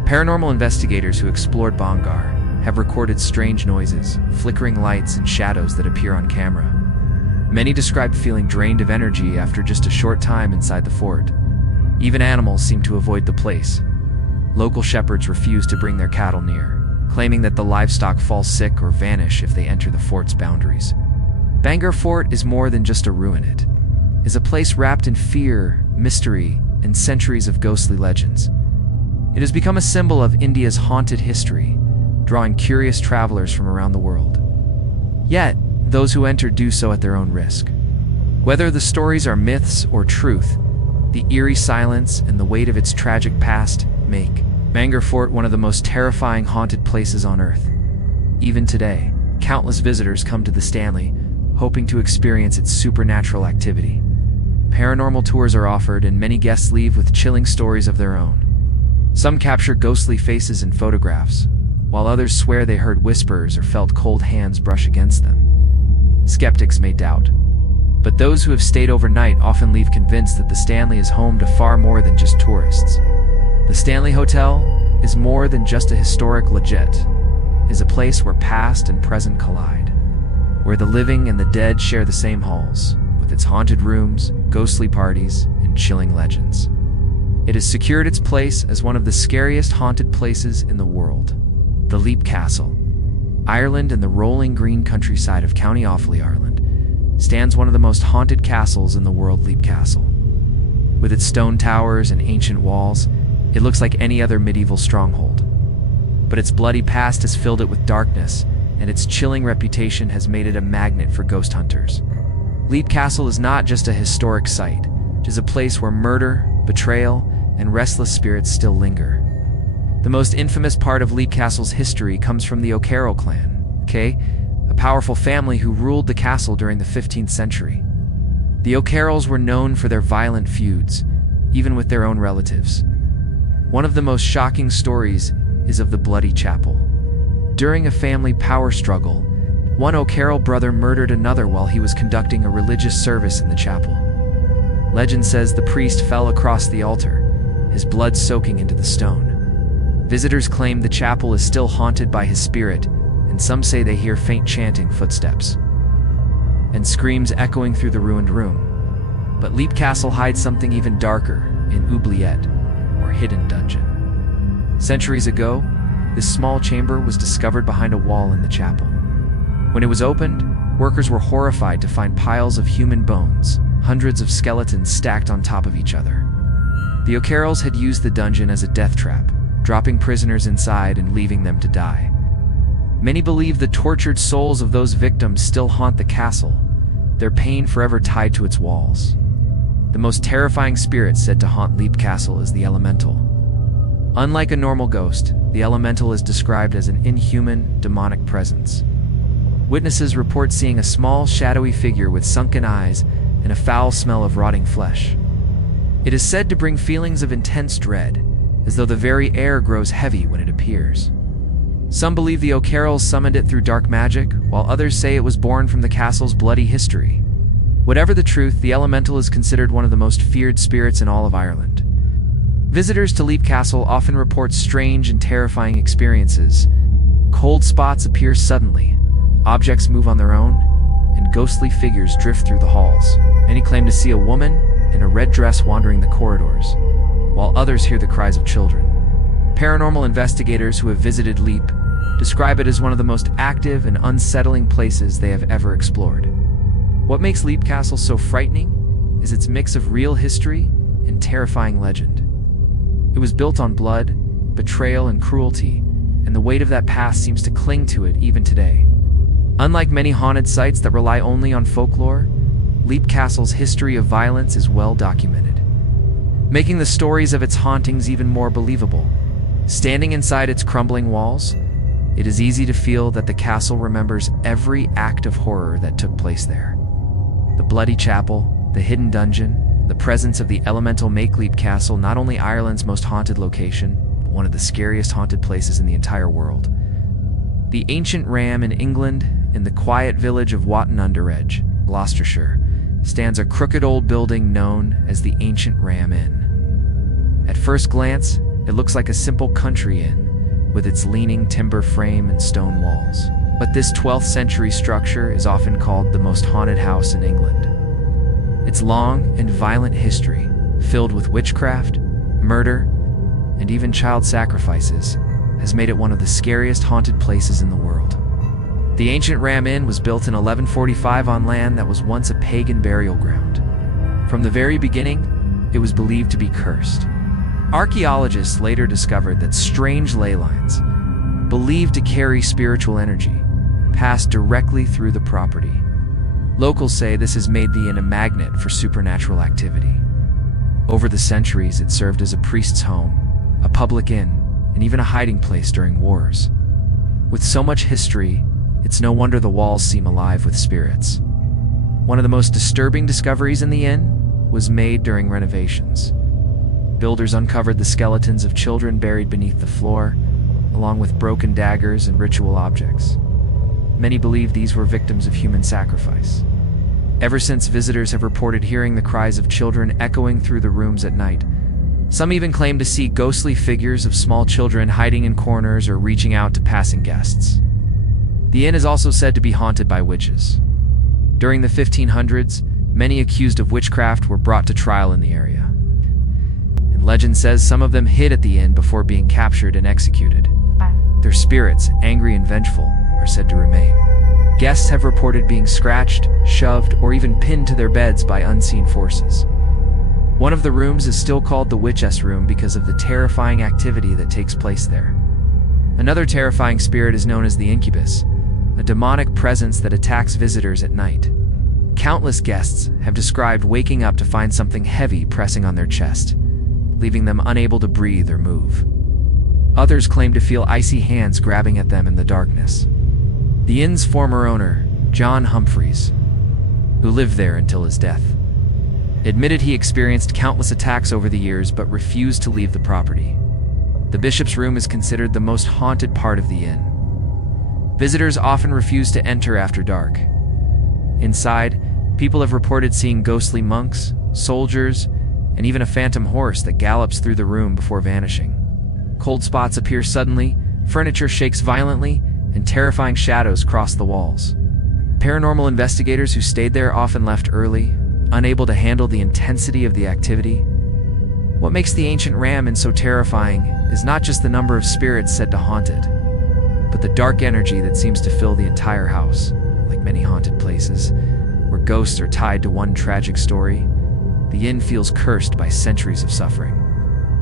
Paranormal investigators who explored Bangor have recorded strange noises, flickering lights, and shadows that appear on camera. Many describe feeling drained of energy after just a short time inside the fort. Even animals seem to avoid the place. Local shepherds refuse to bring their cattle near, claiming that the livestock fall sick or vanish if they enter the fort's boundaries. Bangor Fort is more than just a ruin. It is a place wrapped in fear, mystery, and centuries of ghostly legends. It has become a symbol of India's haunted history, drawing curious travelers from around the world. Yet, those who enter do so at their own risk. Whether the stories are myths or truth, the eerie silence and the weight of its tragic past make Bangor Fort one of the most terrifying haunted places on Earth. Even today, countless visitors come to the Stanley, hoping to experience its supernatural activity. Paranormal tours are offered, and many guests leave with chilling stories of their own. Some capture ghostly faces in photographs, while others swear they heard whispers or felt cold hands brush against them. Skeptics may doubt, but those who have stayed overnight often leave convinced that the Stanley is home to far more than just tourists. The Stanley Hotel is more than just a historic legit. It is a place where past and present collide, where the living and the dead share the same halls, with its haunted rooms, ghostly parties, and chilling legends. It has secured its place as one of the scariest haunted places in the world. The Leap Castle, Ireland and the rolling green countryside of County Offaly, Ireland, stands one of the most haunted castles in the world. Leap Castle. With its stone towers and ancient walls, it looks like any other medieval stronghold. But its bloody past has filled it with darkness, and its chilling reputation has made it a magnet for ghost hunters. Leap Castle is not just a historic site, it is a place where murder, betrayal, and restless spirits still linger. The most infamous part of Leap Castle's history comes from the O'Carroll clan, a powerful family who ruled the castle during the 15th century. The O'Carrolls were known for their violent feuds, even with their own relatives. One of the most shocking stories is of the Bloody Chapel. During a family power struggle, one O'Carroll brother murdered another while he was conducting a religious service in the chapel. Legend says the priest fell across the altar, his blood soaking into the stone. Visitors claim the chapel is still haunted by his spirit, and some say they hear faint chanting footsteps and screams echoing through the ruined room. But Leap Castle hides something even darker in oubliette, or hidden dungeon. Centuries ago, this small chamber was discovered behind a wall in the chapel. When it was opened, workers were horrified to find piles of human bones, hundreds of skeletons stacked on top of each other. The O'Carrolls had used the dungeon as a death trap, dropping prisoners inside and leaving them to die. Many believe the tortured souls of those victims still haunt the castle, their pain forever tied to its walls. The most terrifying spirit said to haunt Leap Castle is the Elemental. Unlike a normal ghost, the Elemental is described as an inhuman, demonic presence. Witnesses report seeing a small, shadowy figure with sunken eyes and a foul smell of rotting flesh. It is said to bring feelings of intense dread, as though the very air grows heavy when it appears. Some believe the O'Carrolls summoned it through dark magic, while others say it was born from the castle's bloody history. Whatever the truth, the Elemental is considered one of the most feared spirits in all of Ireland. Visitors to Leap Castle often report strange and terrifying experiences. Cold spots appear suddenly, objects move on their own, and ghostly figures drift through the halls. Many claim to see a woman in a red dress wandering the corridors, while others hear the cries of children. Paranormal investigators who have visited Leap describe it as one of the most active and unsettling places they have ever explored. What makes Leap Castle so frightening is its mix of real history and terrifying legend. It was built on blood, betrayal, and cruelty, and the weight of that past seems to cling to it even today. Unlike many haunted sites that rely only on folklore, Leap Castle's history of violence is well documented, making the stories of its hauntings even more believable. Standing inside its crumbling walls, it is easy to feel that the castle remembers every act of horror that took place there. The Bloody Chapel, the hidden dungeon, the presence of the Elemental make Leap Castle not only Ireland's most haunted location, but one of the scariest haunted places in the entire world. The ancient Ram in England, in the quiet village of Watton-under-Edge, Gloucestershire, stands a crooked old building known as the Ancient Ram Inn. At first glance, it looks like a simple country inn, with its leaning timber frame and stone walls. But this 12th century structure is often called the most haunted house in England. Its long and violent history, filled with witchcraft, murder, and even child sacrifices, has made it one of the scariest haunted places in the world. The ancient Ram Inn was built in 1145 on land that was once a pagan burial ground. From the very beginning, it was believed to be cursed. Archaeologists later discovered that strange ley lines, believed to carry spiritual energy, passed directly through the property. Locals say this has made the inn a magnet for supernatural activity. Over the centuries, it served as a priest's home, a public inn, and even a hiding place during wars. With so much history, it's no wonder the walls seem alive with spirits. One of the most disturbing discoveries in the inn was made during renovations. Builders uncovered the skeletons of children buried beneath the floor, along with broken daggers and ritual objects. Many believe these were victims of human sacrifice. Ever since, visitors have reported hearing the cries of children echoing through the rooms at night. Some even claim to see ghostly figures of small children hiding in corners or reaching out to passing guests. The inn is also said to be haunted by witches. During the 1500s, many accused of witchcraft were brought to trial in the area. And legend says some of them hid at the inn before being captured and executed. Their spirits, angry and vengeful, are said to remain. Guests have reported being scratched, shoved, or even pinned to their beds by unseen forces. One of the rooms is still called the Winchester Room because of the terrifying activity that takes place there. Another terrifying spirit is known as the incubus, a demonic presence that attacks visitors at night. Countless guests have described waking up to find something heavy pressing on their chest, leaving them unable to breathe or move. Others claim to feel icy hands grabbing at them in the darkness. The inn's former owner, John Humphreys, who lived there until his death, admitted he experienced countless attacks over the years but refused to leave the property. The bishop's room is considered the most haunted part of the inn. Visitors often refuse to enter after dark. Inside, people have reported seeing ghostly monks, soldiers, and even a phantom horse that gallops through the room before vanishing. Cold spots appear suddenly, furniture shakes violently, and terrifying shadows cross the walls. Paranormal investigators who stayed there often left early, unable to handle the intensity of the activity. What makes the ancient ram inn so terrifying is not just the number of spirits said to haunt it, but the dark energy that seems to fill the entire house. Like many haunted places, where ghosts are tied to one tragic story, the inn feels cursed by centuries of suffering.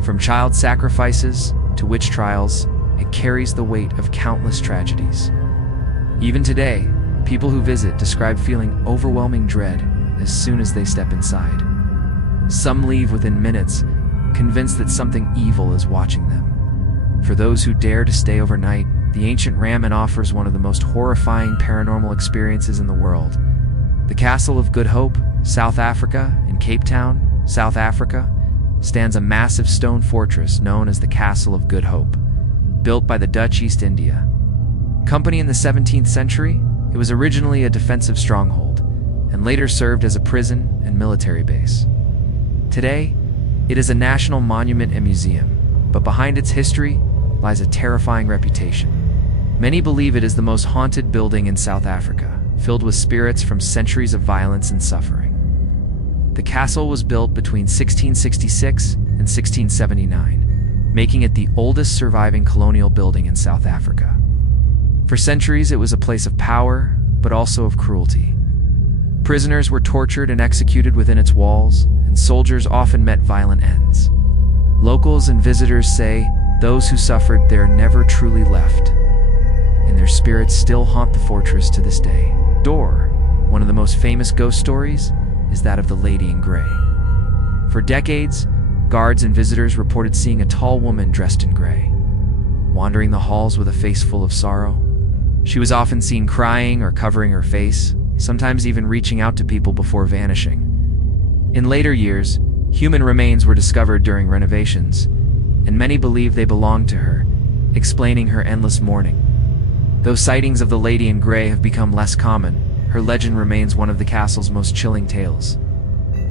From child sacrifices to witch trials, it carries the weight of countless tragedies. Even today, people who visit describe feeling overwhelming dread as soon as they step inside. Some leave within minutes, convinced that something evil is watching them. For those who dare to stay overnight, the ancient ram inn offers one of the most horrifying paranormal experiences in the world. The Castle of Good Hope, South Africa, in Cape Town, South Africa, stands a massive stone fortress known as the Castle of Good Hope, built by the Dutch East India Company in the 17th century. It was originally a defensive stronghold, and later served as a prison and military base. Today, it is a national monument and museum, but behind its history lies a terrifying reputation. Many believe it is the most haunted building in South Africa, filled with spirits from centuries of violence and suffering. The castle was built between 1666 and 1679, making it the oldest surviving colonial building in South Africa. For centuries, it was a place of power, but also of cruelty. Prisoners were tortured and executed within its walls, and soldiers often met violent ends. Locals and visitors say those who suffered there never truly left, and their spirits still haunt the fortress to this day. One of the most famous ghost stories is that of the Lady in Grey. For decades, guards and visitors reported seeing a tall woman dressed in gray, wandering the halls with a face full of sorrow. She was often seen crying or covering her face, sometimes even reaching out to people before vanishing. In later years, human remains were discovered during renovations, and many believe they belonged to her, explaining her endless mourning. Though sightings of the Lady in Grey have become less common, her legend remains one of the castle's most chilling tales.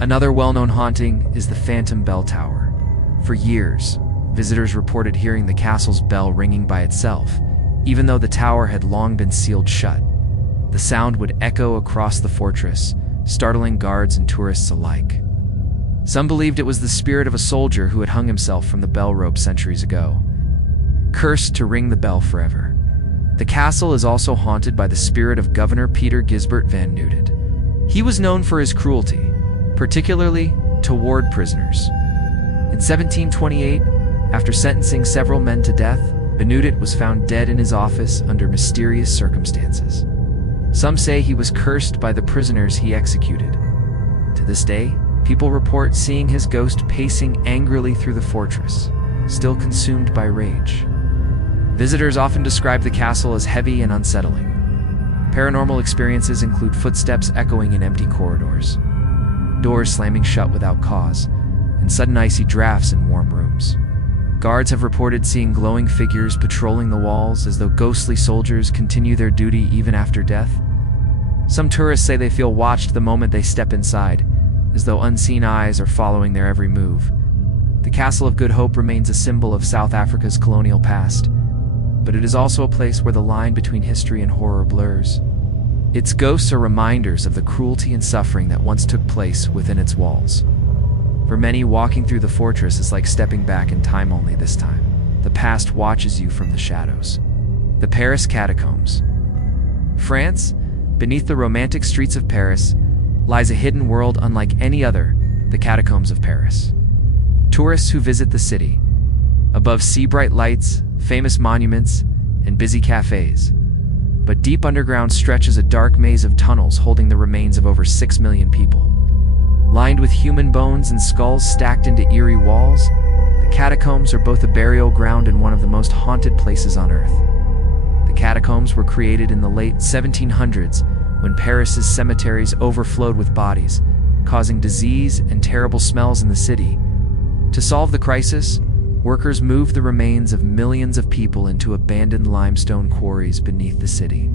Another well-known haunting is the Phantom Bell Tower. For years, visitors reported hearing the castle's bell ringing by itself, even though the tower had long been sealed shut. The sound would echo across the fortress, startling guards and tourists alike. Some believed it was the spirit of a soldier who had hung himself from the bell rope centuries ago, cursed to ring the bell forever. The castle is also haunted by the spirit of Governor Peter Gisbert van Nutet. He was known for his cruelty, particularly toward prisoners. In 1728, after sentencing several men to death, van Nutet was found dead in his office under mysterious circumstances. Some say he was cursed by the prisoners he executed. To this day, people report seeing his ghost pacing angrily through the fortress, still consumed by rage. Visitors often describe the castle as heavy and unsettling. Paranormal experiences include footsteps echoing in empty corridors, doors slamming shut without cause, and sudden icy drafts in warm rooms. Guards have reported seeing glowing figures patrolling the walls as though ghostly soldiers continue their duty even after death. Some tourists say they feel watched the moment they step inside, as though unseen eyes are following their every move. The Castle of Good Hope remains a symbol of South Africa's colonial past, but it is also a place where the line between history and horror blurs. Its ghosts are reminders of the cruelty and suffering that once took place within its walls. For many, walking through the fortress is like stepping back in time, only this time the past watches you from the shadows. The Paris Catacombs. France, beneath the romantic streets of Paris, lies a hidden world unlike any other, the Catacombs of Paris. Tourists who visit the city, above sea-bright lights, famous monuments, and busy cafes. But deep underground stretches a dark maze of tunnels holding the remains of over 6 million people. Lined with human bones and skulls stacked into eerie walls, the catacombs are both a burial ground and one of the most haunted places on Earth. The catacombs were created in the late 1700s when Paris's cemeteries overflowed with bodies, causing disease and terrible smells in the city. To solve the crisis, workers moved the remains of millions of people into abandoned limestone quarries beneath the city.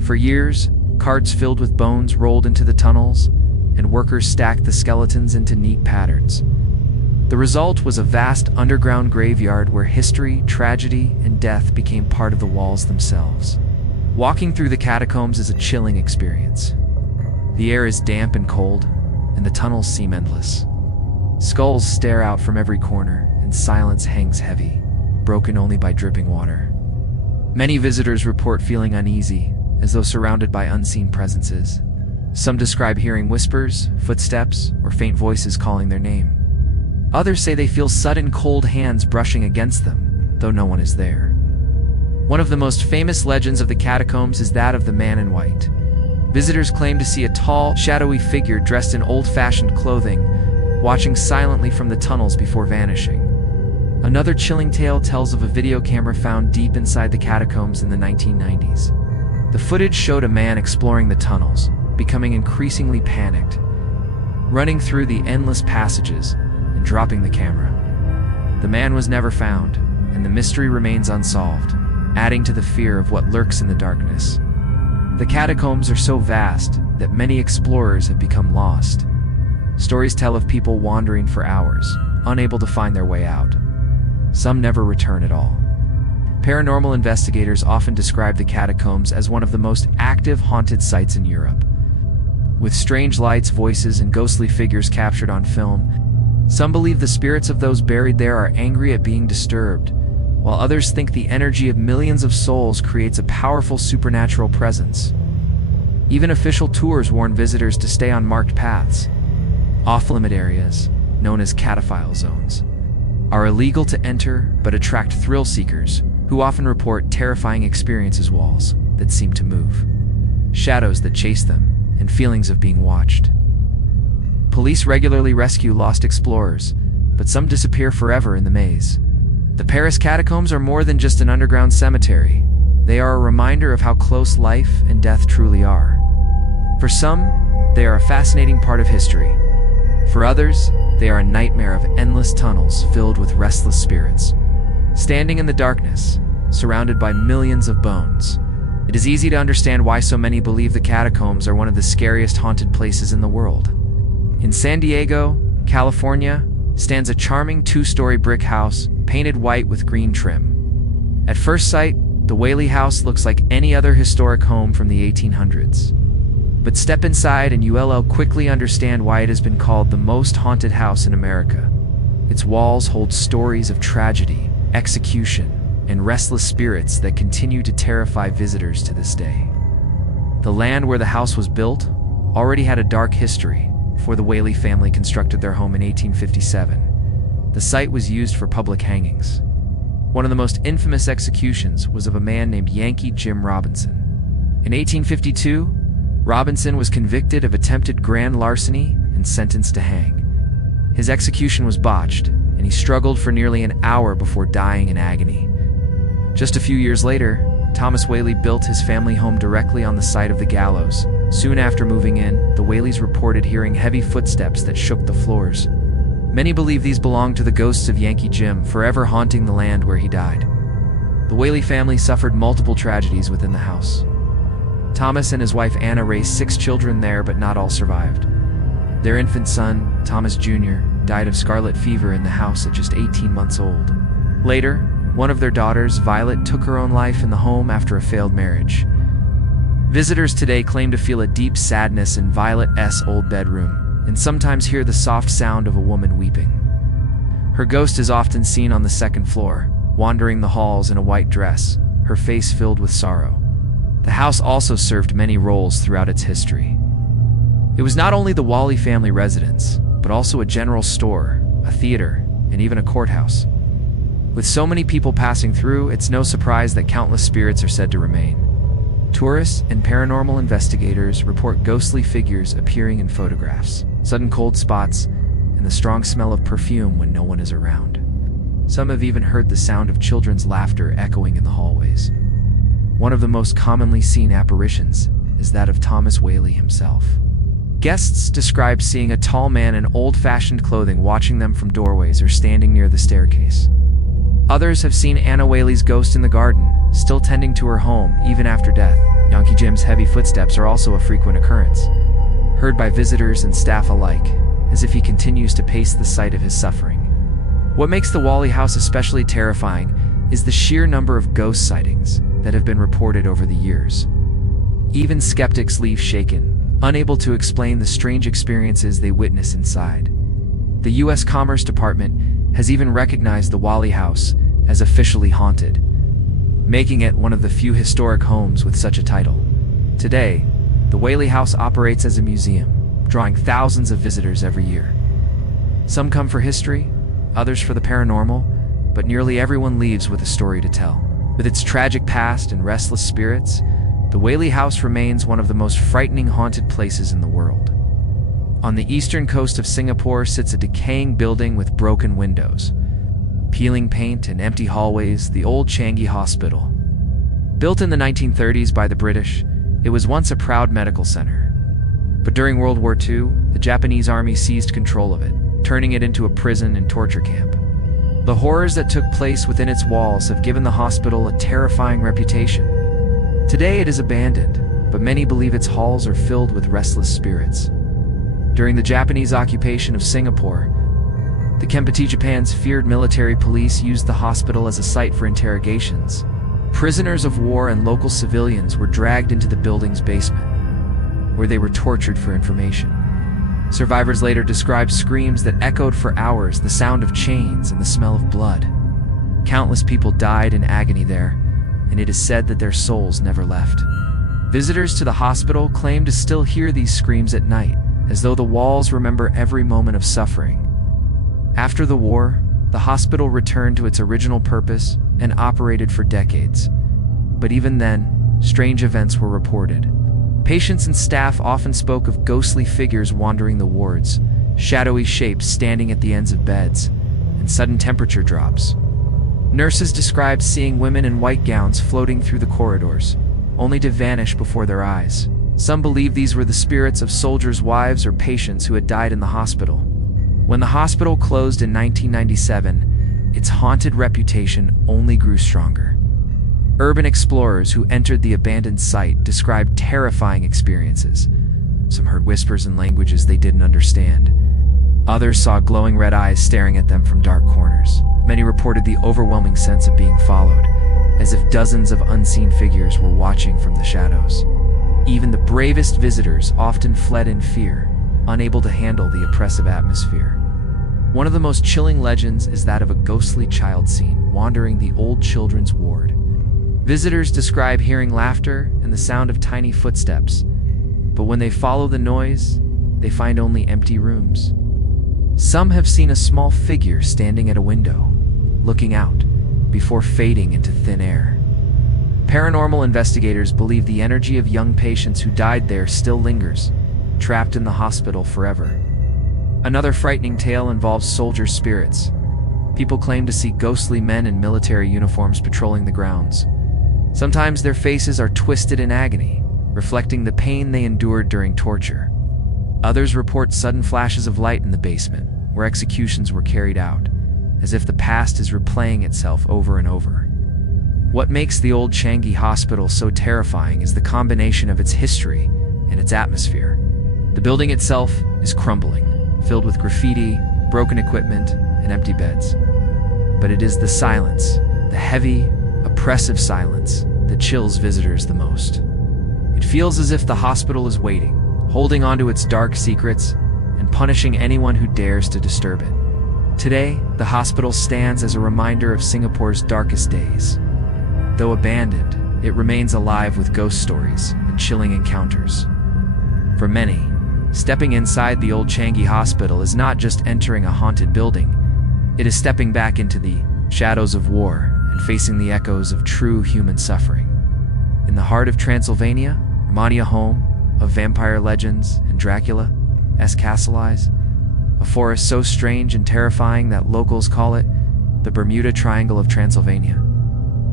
For years, carts filled with bones rolled into the tunnels, and workers stacked the skeletons into neat patterns. The result was a vast underground graveyard where history, tragedy, and death became part of the walls themselves. Walking through the catacombs is a chilling experience. The air is damp and cold, and the tunnels seem endless. Skulls stare out from every corner, and silence hangs heavy, broken only by dripping water. Many visitors report feeling uneasy, as though surrounded by unseen presences. Some describe hearing whispers, footsteps, or faint voices calling their name. Others say they feel sudden cold hands brushing against them, though no one is there. One of the most famous legends of the catacombs is that of the Man in White. Visitors claim to see a tall, shadowy figure dressed in old-fashioned clothing, watching silently from the tunnels before vanishing. Another chilling tale tells of a video camera found deep inside the catacombs in the 1990s. The footage showed a man exploring the tunnels, becoming increasingly panicked, running through the endless passages and dropping the camera. The man was never found, and the mystery remains unsolved, adding to the fear of what lurks in the darkness. The catacombs are so vast that many explorers have become lost. Stories tell of people wandering for hours, unable to find their way out. Some never return at all. Paranormal investigators often describe the catacombs as one of the most active haunted sites in Europe. With strange lights, voices, and ghostly figures captured on film, some believe the spirits of those buried there are angry at being disturbed, while others think the energy of millions of souls creates a powerful supernatural presence. Even official tours warn visitors to stay on marked paths. Off-limit areas, known as cataphile zones, are illegal to enter but attract thrill seekers, who often report terrifying experiences, walls that seem to move, shadows that chase them, and feelings of being watched. Police regularly rescue lost explorers, but some disappear forever in the maze. The Paris catacombs are more than just an underground cemetery. They are a reminder of how close life and death truly are. For some, they are a fascinating part of history. For others, they are a nightmare of endless tunnels filled with restless spirits. Standing in the darkness, surrounded by millions of bones, it is easy to understand why so many believe the catacombs are one of the scariest haunted places in the world. In San Diego, California, stands a charming 2-story brick house painted white with green trim. At first sight, the Whaley House looks like any other historic home from the 1800s. But step inside and you'll quickly understand why it has been called the most haunted house in America. Its walls hold stories of tragedy, execution, and restless spirits that continue to terrify visitors to this day. The land where the house was built already had a dark history before the Whaley family constructed their home in 1857. The site was used for public hangings. One of the most infamous executions was of a man named Yankee Jim Robinson. In 1852, Robinson was convicted of attempted grand larceny and sentenced to hang. His execution was botched, and he struggled for nearly an hour before dying in agony. Just a few years later, Thomas Whaley built his family home directly on the site of the gallows. Soon after moving in, the Whaleys reported hearing heavy footsteps that shook the floors. Many believe these belong to the ghosts of Yankee Jim, forever haunting the land where he died. The Whaley family suffered multiple tragedies within the house. Thomas and his wife Anna raised 6 children there, but not all survived. Their infant son, Thomas Jr., died of scarlet fever in the house at just 18 months old. Later, one of their daughters, Violet, took her own life in the home after a failed marriage. Visitors today claim to feel a deep sadness in Violet's old bedroom, and sometimes hear the soft sound of a woman weeping. Her ghost is often seen on the 2nd floor, wandering the halls in a white dress, her face filled with sorrow. The house also served many roles throughout its history. It was not only the Whaley family residence, but also a general store, a theater, and even a courthouse. With so many people passing through, it's no surprise that countless spirits are said to remain. Tourists and paranormal investigators report ghostly figures appearing in photographs, sudden cold spots, and the strong smell of perfume when no one is around. Some have even heard the sound of children's laughter echoing in the hallways. One of the most commonly seen apparitions is that of Thomas Whaley himself. Guests describe seeing a tall man in old-fashioned clothing watching them from doorways or standing near the staircase. Others have seen Anna Whaley's ghost in the garden, still tending to her home even after death. Yankee Jim's heavy footsteps are also a frequent occurrence, heard by visitors and staff alike, as if he continues to pace the site of his suffering. What makes the Whaley house especially terrifying is the sheer number of ghost sightings that have been reported over the years. Even skeptics leave shaken, unable to explain the strange experiences they witness inside. The U.S. Commerce Department has even recognized the Whaley house as officially haunted, making it one of the few historic homes with such a title. Today, the Whaley house operates as a museum, drawing thousands of visitors every year. Some come for history, others for the paranormal, but nearly everyone leaves with a story to tell. With its tragic past and restless spirits, the Whaley house remains one of the most frightening haunted places in the world. On the eastern coast of Singapore sits a decaying building with broken windows, peeling paint, and empty hallways, the old Changi Hospital. Built in the 1930s by the British, it was once a proud medical center. But during World War II, the Japanese army seized control of it, turning it into a prison and torture camp. The horrors that took place within its walls have given the hospital a terrifying reputation. Today it is abandoned, but many believe its halls are filled with restless spirits. During the Japanese occupation of Singapore, the Kempeichi Japan's feared military police used the hospital as a site for interrogations. Prisoners of war and local civilians were dragged into the building's basement, where they were tortured for information. Survivors later described screams that echoed for hours, the sound of chains, and the smell of blood. Countless people died in agony there, and it is said that their souls never left. Visitors to the hospital claim to still hear these screams at night, as though the walls remember every moment of suffering. After the war, the hospital returned to its original purpose and operated for decades. But even then, strange events were reported. Patients and staff often spoke of ghostly figures wandering the wards, shadowy shapes standing at the ends of beds, and sudden temperature drops. Nurses described seeing women in white gowns floating through the corridors, only to vanish before their eyes. Some believe these were the spirits of soldiers' wives or patients who had died in the hospital. When the hospital closed in 1997, its haunted reputation only grew stronger. Urban explorers who entered the abandoned site described terrifying experiences. Some heard whispers in languages they didn't understand. Others saw glowing red eyes staring at them from dark corners. Many reported the overwhelming sense of being followed, as if dozens of unseen figures were watching from the shadows. Even the bravest visitors often fled in fear, unable to handle the oppressive atmosphere. One of the most chilling legends is that of a ghostly child seen wandering the old children's ward. Visitors describe hearing laughter and the sound of tiny footsteps, but when they follow the noise, they find only empty rooms. Some have seen a small figure standing at a window, looking out, before fading into thin air. Paranormal investigators believe the energy of young patients who died there still lingers, trapped in the hospital forever. Another frightening tale involves soldier spirits. People claim to see ghostly men in military uniforms patrolling the grounds. Sometimes their faces are twisted in agony, reflecting the pain they endured during torture. Others report sudden flashes of light in the basement, where executions were carried out, as if the past is replaying itself over and over. What makes the old Changi Hospital so terrifying is the combination of its history and its atmosphere. The building itself is crumbling, filled with graffiti, broken equipment, and empty beds. But it is the silence, the heavy, oppressive silence, that chills visitors the most. It feels as if the hospital is waiting, holding onto its dark secrets, and punishing anyone who dares to disturb it. Today, the hospital stands as a reminder of Singapore's darkest days. Though abandoned, it remains alive with ghost stories and chilling encounters. For many, stepping inside the old Changi Hospital is not just entering a haunted building, it is stepping back into the shadows of war and facing the echoes of true human suffering. In the heart of Transylvania, Romania, home of vampire legends and Dracula's castle lies, a forest so strange and terrifying that locals call it the Bermuda Triangle of Transylvania.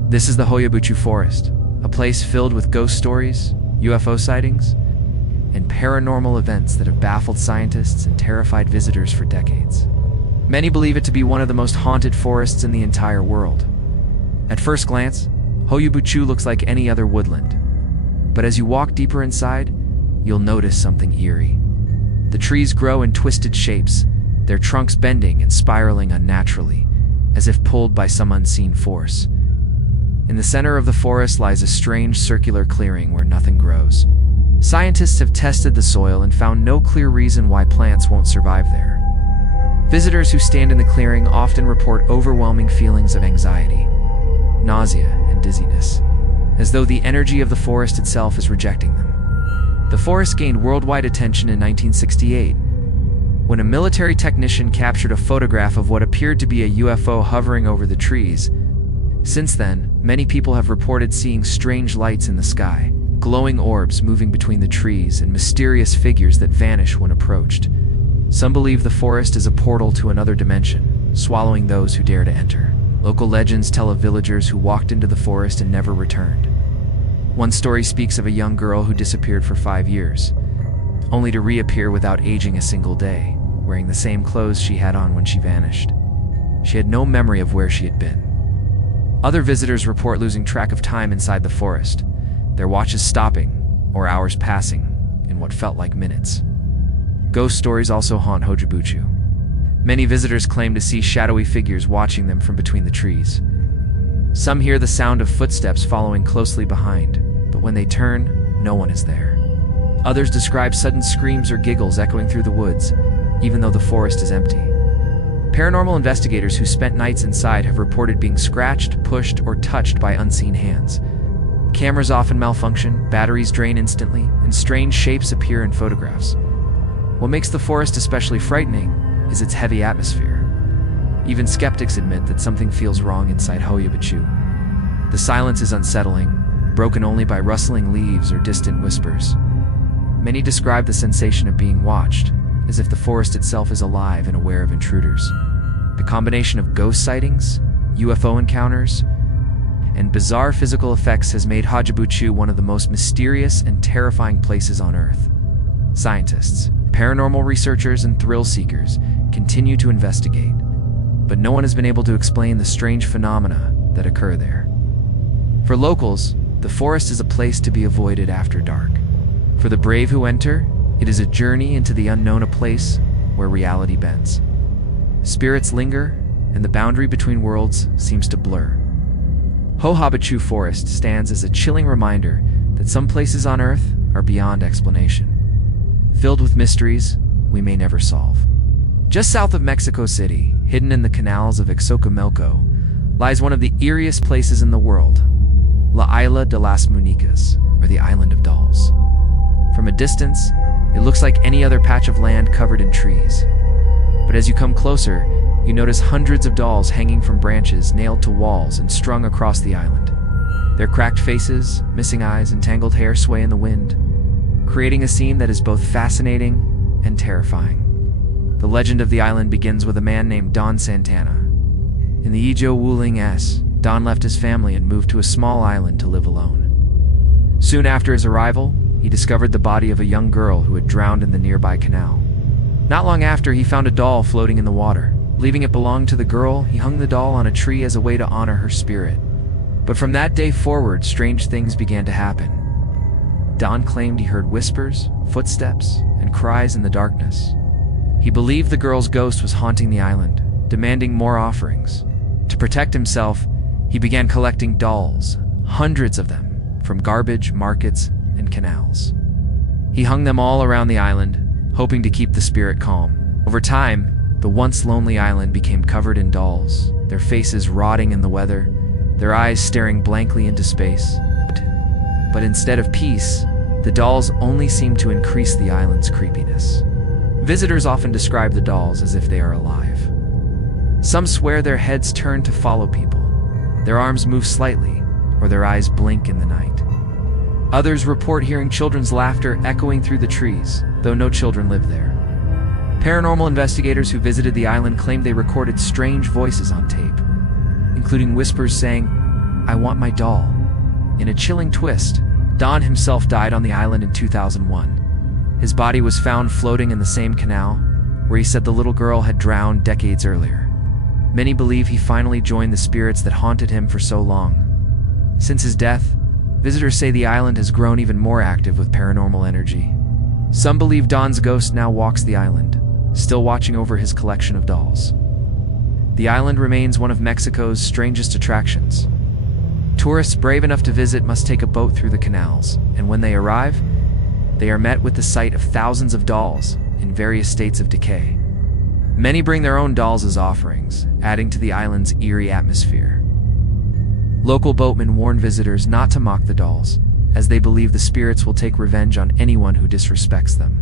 This is the Hoyobuchu Forest, a place filled with ghost stories, UFO sightings, and paranormal events that have baffled scientists and terrified visitors for decades. Many believe it to be one of the most haunted forests in the entire world. At first glance, Hoyobuchu looks like any other woodland. But as you walk deeper inside, you'll notice something eerie. The trees grow in twisted shapes, their trunks bending and spiraling unnaturally, as if pulled by some unseen force. In the center of the forest lies a strange circular clearing where nothing grows. Scientists have tested the soil and found no clear reason why plants won't survive there. Visitors who stand in the clearing often report overwhelming feelings of anxiety, nausea, and dizziness, as though the energy of the forest itself is rejecting them. The forest gained worldwide attention in 1968, when a military technician captured a photograph of what appeared to be a UFO hovering over the trees. Since then, many people have reported seeing strange lights in the sky, glowing orbs moving between the trees, and mysterious figures that vanish when approached. Some believe the forest is a portal to another dimension, swallowing those who dare to enter. Local legends tell of villagers who walked into the forest and never returned. One story speaks of a young girl who disappeared for 5 years, only to reappear without aging a single day, wearing the same clothes she had on when she vanished. She had no memory of where she had been. Other visitors report losing track of time inside the forest, their watches stopping, or hours passing, in what felt like minutes. Ghost stories also haunt Hoyobuchu. Many visitors claim to see shadowy figures watching them from between the trees. Some hear the sound of footsteps following closely behind, but when they turn, no one is there. Others describe sudden screams or giggles echoing through the woods, even though the forest is empty. Paranormal investigators who spent nights inside have reported being scratched, pushed, or touched by unseen hands. Cameras often malfunction, batteries drain instantly, and strange shapes appear in photographs. What makes the forest especially frightening is its heavy atmosphere. Even skeptics admit that something feels wrong inside Hoyobuchu. The silence is unsettling, broken only by rustling leaves or distant whispers. Many describe the sensation of being watched, as if the forest itself is alive and aware of intruders. The combination of ghost sightings, UFO encounters, and bizarre physical effects has made Hoyobuchu one of the most mysterious and terrifying places on Earth. Scientists, paranormal researchers, and thrill seekers continue to investigate, but no one has been able to explain the strange phenomena that occur there. For locals, the forest is a place to be avoided after dark. For the brave who enter, it is a journey into the unknown, a place where reality bends. Spirits linger, and the boundary between worlds seems to blur. Hoyobuchu Forest stands as a chilling reminder that some places on Earth are beyond explanation, filled with mysteries we may never solve. Just south of Mexico City, hidden in the canals of Xochimilco, lies one of the eeriest places in the world, La Isla de las Muñecas, or the Island of Dolls. From a distance, it looks like any other patch of land covered in trees. But as you come closer, you notice hundreds of dolls hanging from branches nailed to walls and strung across the island. Their cracked faces, missing eyes, and tangled hair sway in the wind, creating a scene that is both fascinating and terrifying. The legend of the island begins with a man named Don Santana. In the Ijo Wuling S, Don left his family and moved to a small island to live alone. Soon after his arrival, he discovered the body of a young girl who had drowned in the nearby canal. Not long after, he found a doll floating in the water. Believing it belonged to the girl, he hung the doll on a tree as a way to honor her spirit. But from that day forward, strange things began to happen. Don claimed he heard whispers, footsteps, and cries in the darkness. He believed the girl's ghost was haunting the island, demanding more offerings. To protect himself, he began collecting dolls, hundreds of them, from garbage, markets, and canals. He hung them all around the island, hoping to keep the spirit calm. Over time, the once lonely island became covered in dolls, their faces rotting in the weather, their eyes staring blankly into space. But instead of peace, the dolls only seemed to increase the island's creepiness. Visitors often describe the dolls as if they are alive. Some swear their heads turn to follow people, their arms move slightly, or their eyes blink in the night. Others report hearing children's laughter echoing through the trees, though no children live there. Paranormal investigators who visited the island claimed they recorded strange voices on tape, including whispers saying, "I want my doll." In a chilling twist, Don himself died on the island in 2001. His body was found floating in the same canal, where he said the little girl had drowned decades earlier. Many believe he finally joined the spirits that haunted him for so long. Since his death, visitors say the island has grown even more active with paranormal energy. Some believe Don's ghost now walks the island, still watching over his collection of dolls. The island remains one of Mexico's strangest attractions. Tourists brave enough to visit must take a boat through the canals, and when they arrive, they are met with the sight of thousands of dolls in various states of decay. Many bring their own dolls as offerings, adding to the island's eerie atmosphere. Local boatmen warn visitors not to mock the dolls, as they believe the spirits will take revenge on anyone who disrespects them.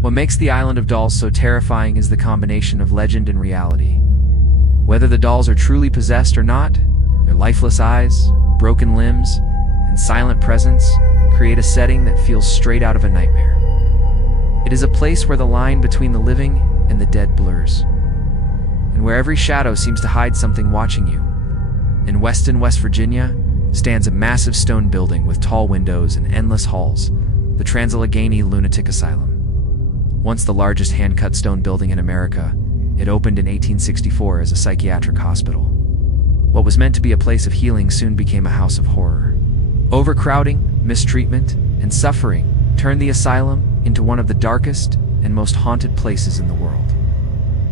What makes the island of dolls so terrifying is the combination of legend and reality. Whether the dolls are truly possessed or not, their lifeless eyes, broken limbs, and silent presence create a setting that feels straight out of a nightmare. It is a place where the line between the living and the dead blurs, and where every shadow seems to hide something watching you. In Weston, West Virginia, stands a massive stone building with tall windows and endless halls, the Trans-Allegheny Lunatic Asylum. Once the largest hand-cut stone building in America, it opened in 1864 as a psychiatric hospital. What was meant to be a place of healing soon became a house of horror. Overcrowding, mistreatment, and suffering turned the asylum into one of the darkest and most haunted places in the world.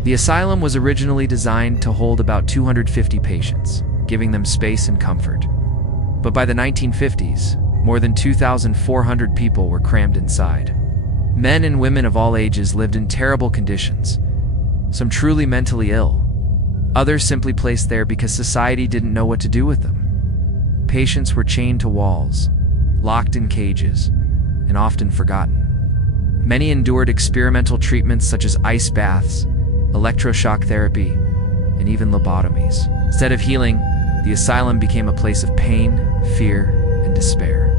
The asylum was originally designed to hold about 250 patients, giving them space and comfort. But by the 1950s, more than 2,400 people were crammed inside. Men and women of all ages lived in terrible conditions, some truly mentally ill, others simply placed there because society didn't know what to do with them. Patients were chained to walls, locked in cages, and often forgotten. Many endured experimental treatments such as ice baths, electroshock therapy, and even lobotomies. Instead of healing, the asylum became a place of pain, fear, and despair.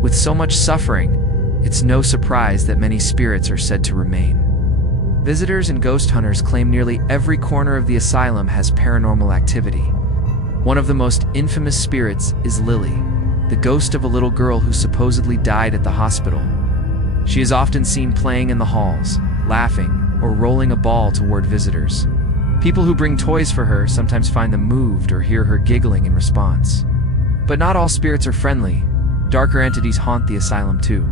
With so much suffering, it's no surprise that many spirits are said to remain. Visitors and ghost hunters claim nearly every corner of the asylum has paranormal activity. One of the most infamous spirits is Lily, the ghost of a little girl who supposedly died at the hospital. She is often seen playing in the halls, laughing, or rolling a ball toward visitors. People who bring toys for her sometimes find them moved or hear her giggling in response. But not all spirits are friendly. Darker entities haunt the asylum too.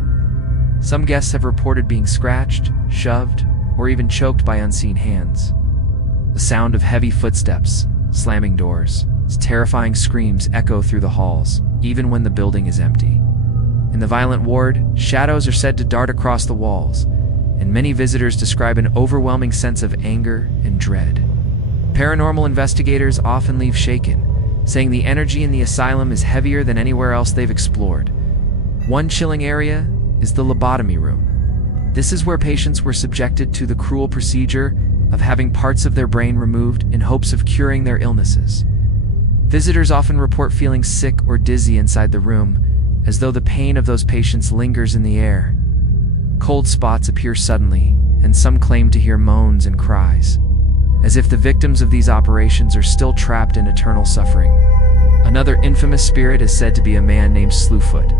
Some guests have reported being scratched, shoved, or even choked by unseen hands. The sound of heavy footsteps, slamming doors, terrifying screams echo through the halls, even when the building is empty. In the violent ward, shadows are said to dart across the walls, and many visitors describe an overwhelming sense of anger and dread. Paranormal investigators often leave shaken, saying the energy in the asylum is heavier than anywhere else they've explored. One chilling area is the lobotomy room. This is where patients were subjected to the cruel procedure of having parts of their brain removed in hopes of curing their illnesses. Visitors often report feeling sick or dizzy inside the room, as though the pain of those patients lingers in the air. Cold spots appear suddenly, and some claim to hear moans and cries, as if the victims of these operations are still trapped in eternal suffering. Another infamous spirit is said to be a man named Slewfoot,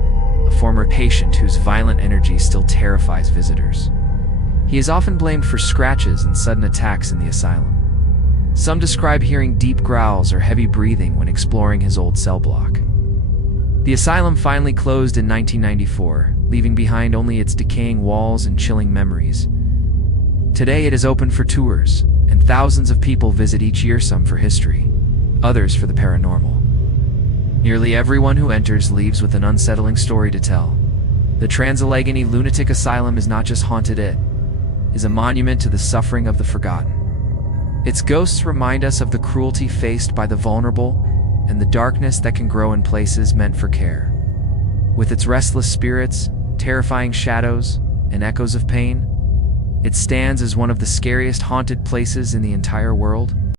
a former patient whose violent energy still terrifies visitors. He is often blamed for scratches and sudden attacks in the asylum. Some describe hearing deep growls or heavy breathing when exploring his old cell block. The asylum finally closed in 1994, leaving behind only its decaying walls and chilling memories. Today it is open for tours, and thousands of people visit each year, some for history, others for the paranormal. Nearly everyone who enters leaves with an unsettling story to tell. The Transallegheny Lunatic Asylum is not just haunted, it is a monument to the suffering of the forgotten. Its ghosts remind us of the cruelty faced by the vulnerable and the darkness that can grow in places meant for care. With its restless spirits, terrifying shadows, and echoes of pain, it stands as one of the scariest haunted places in the entire world.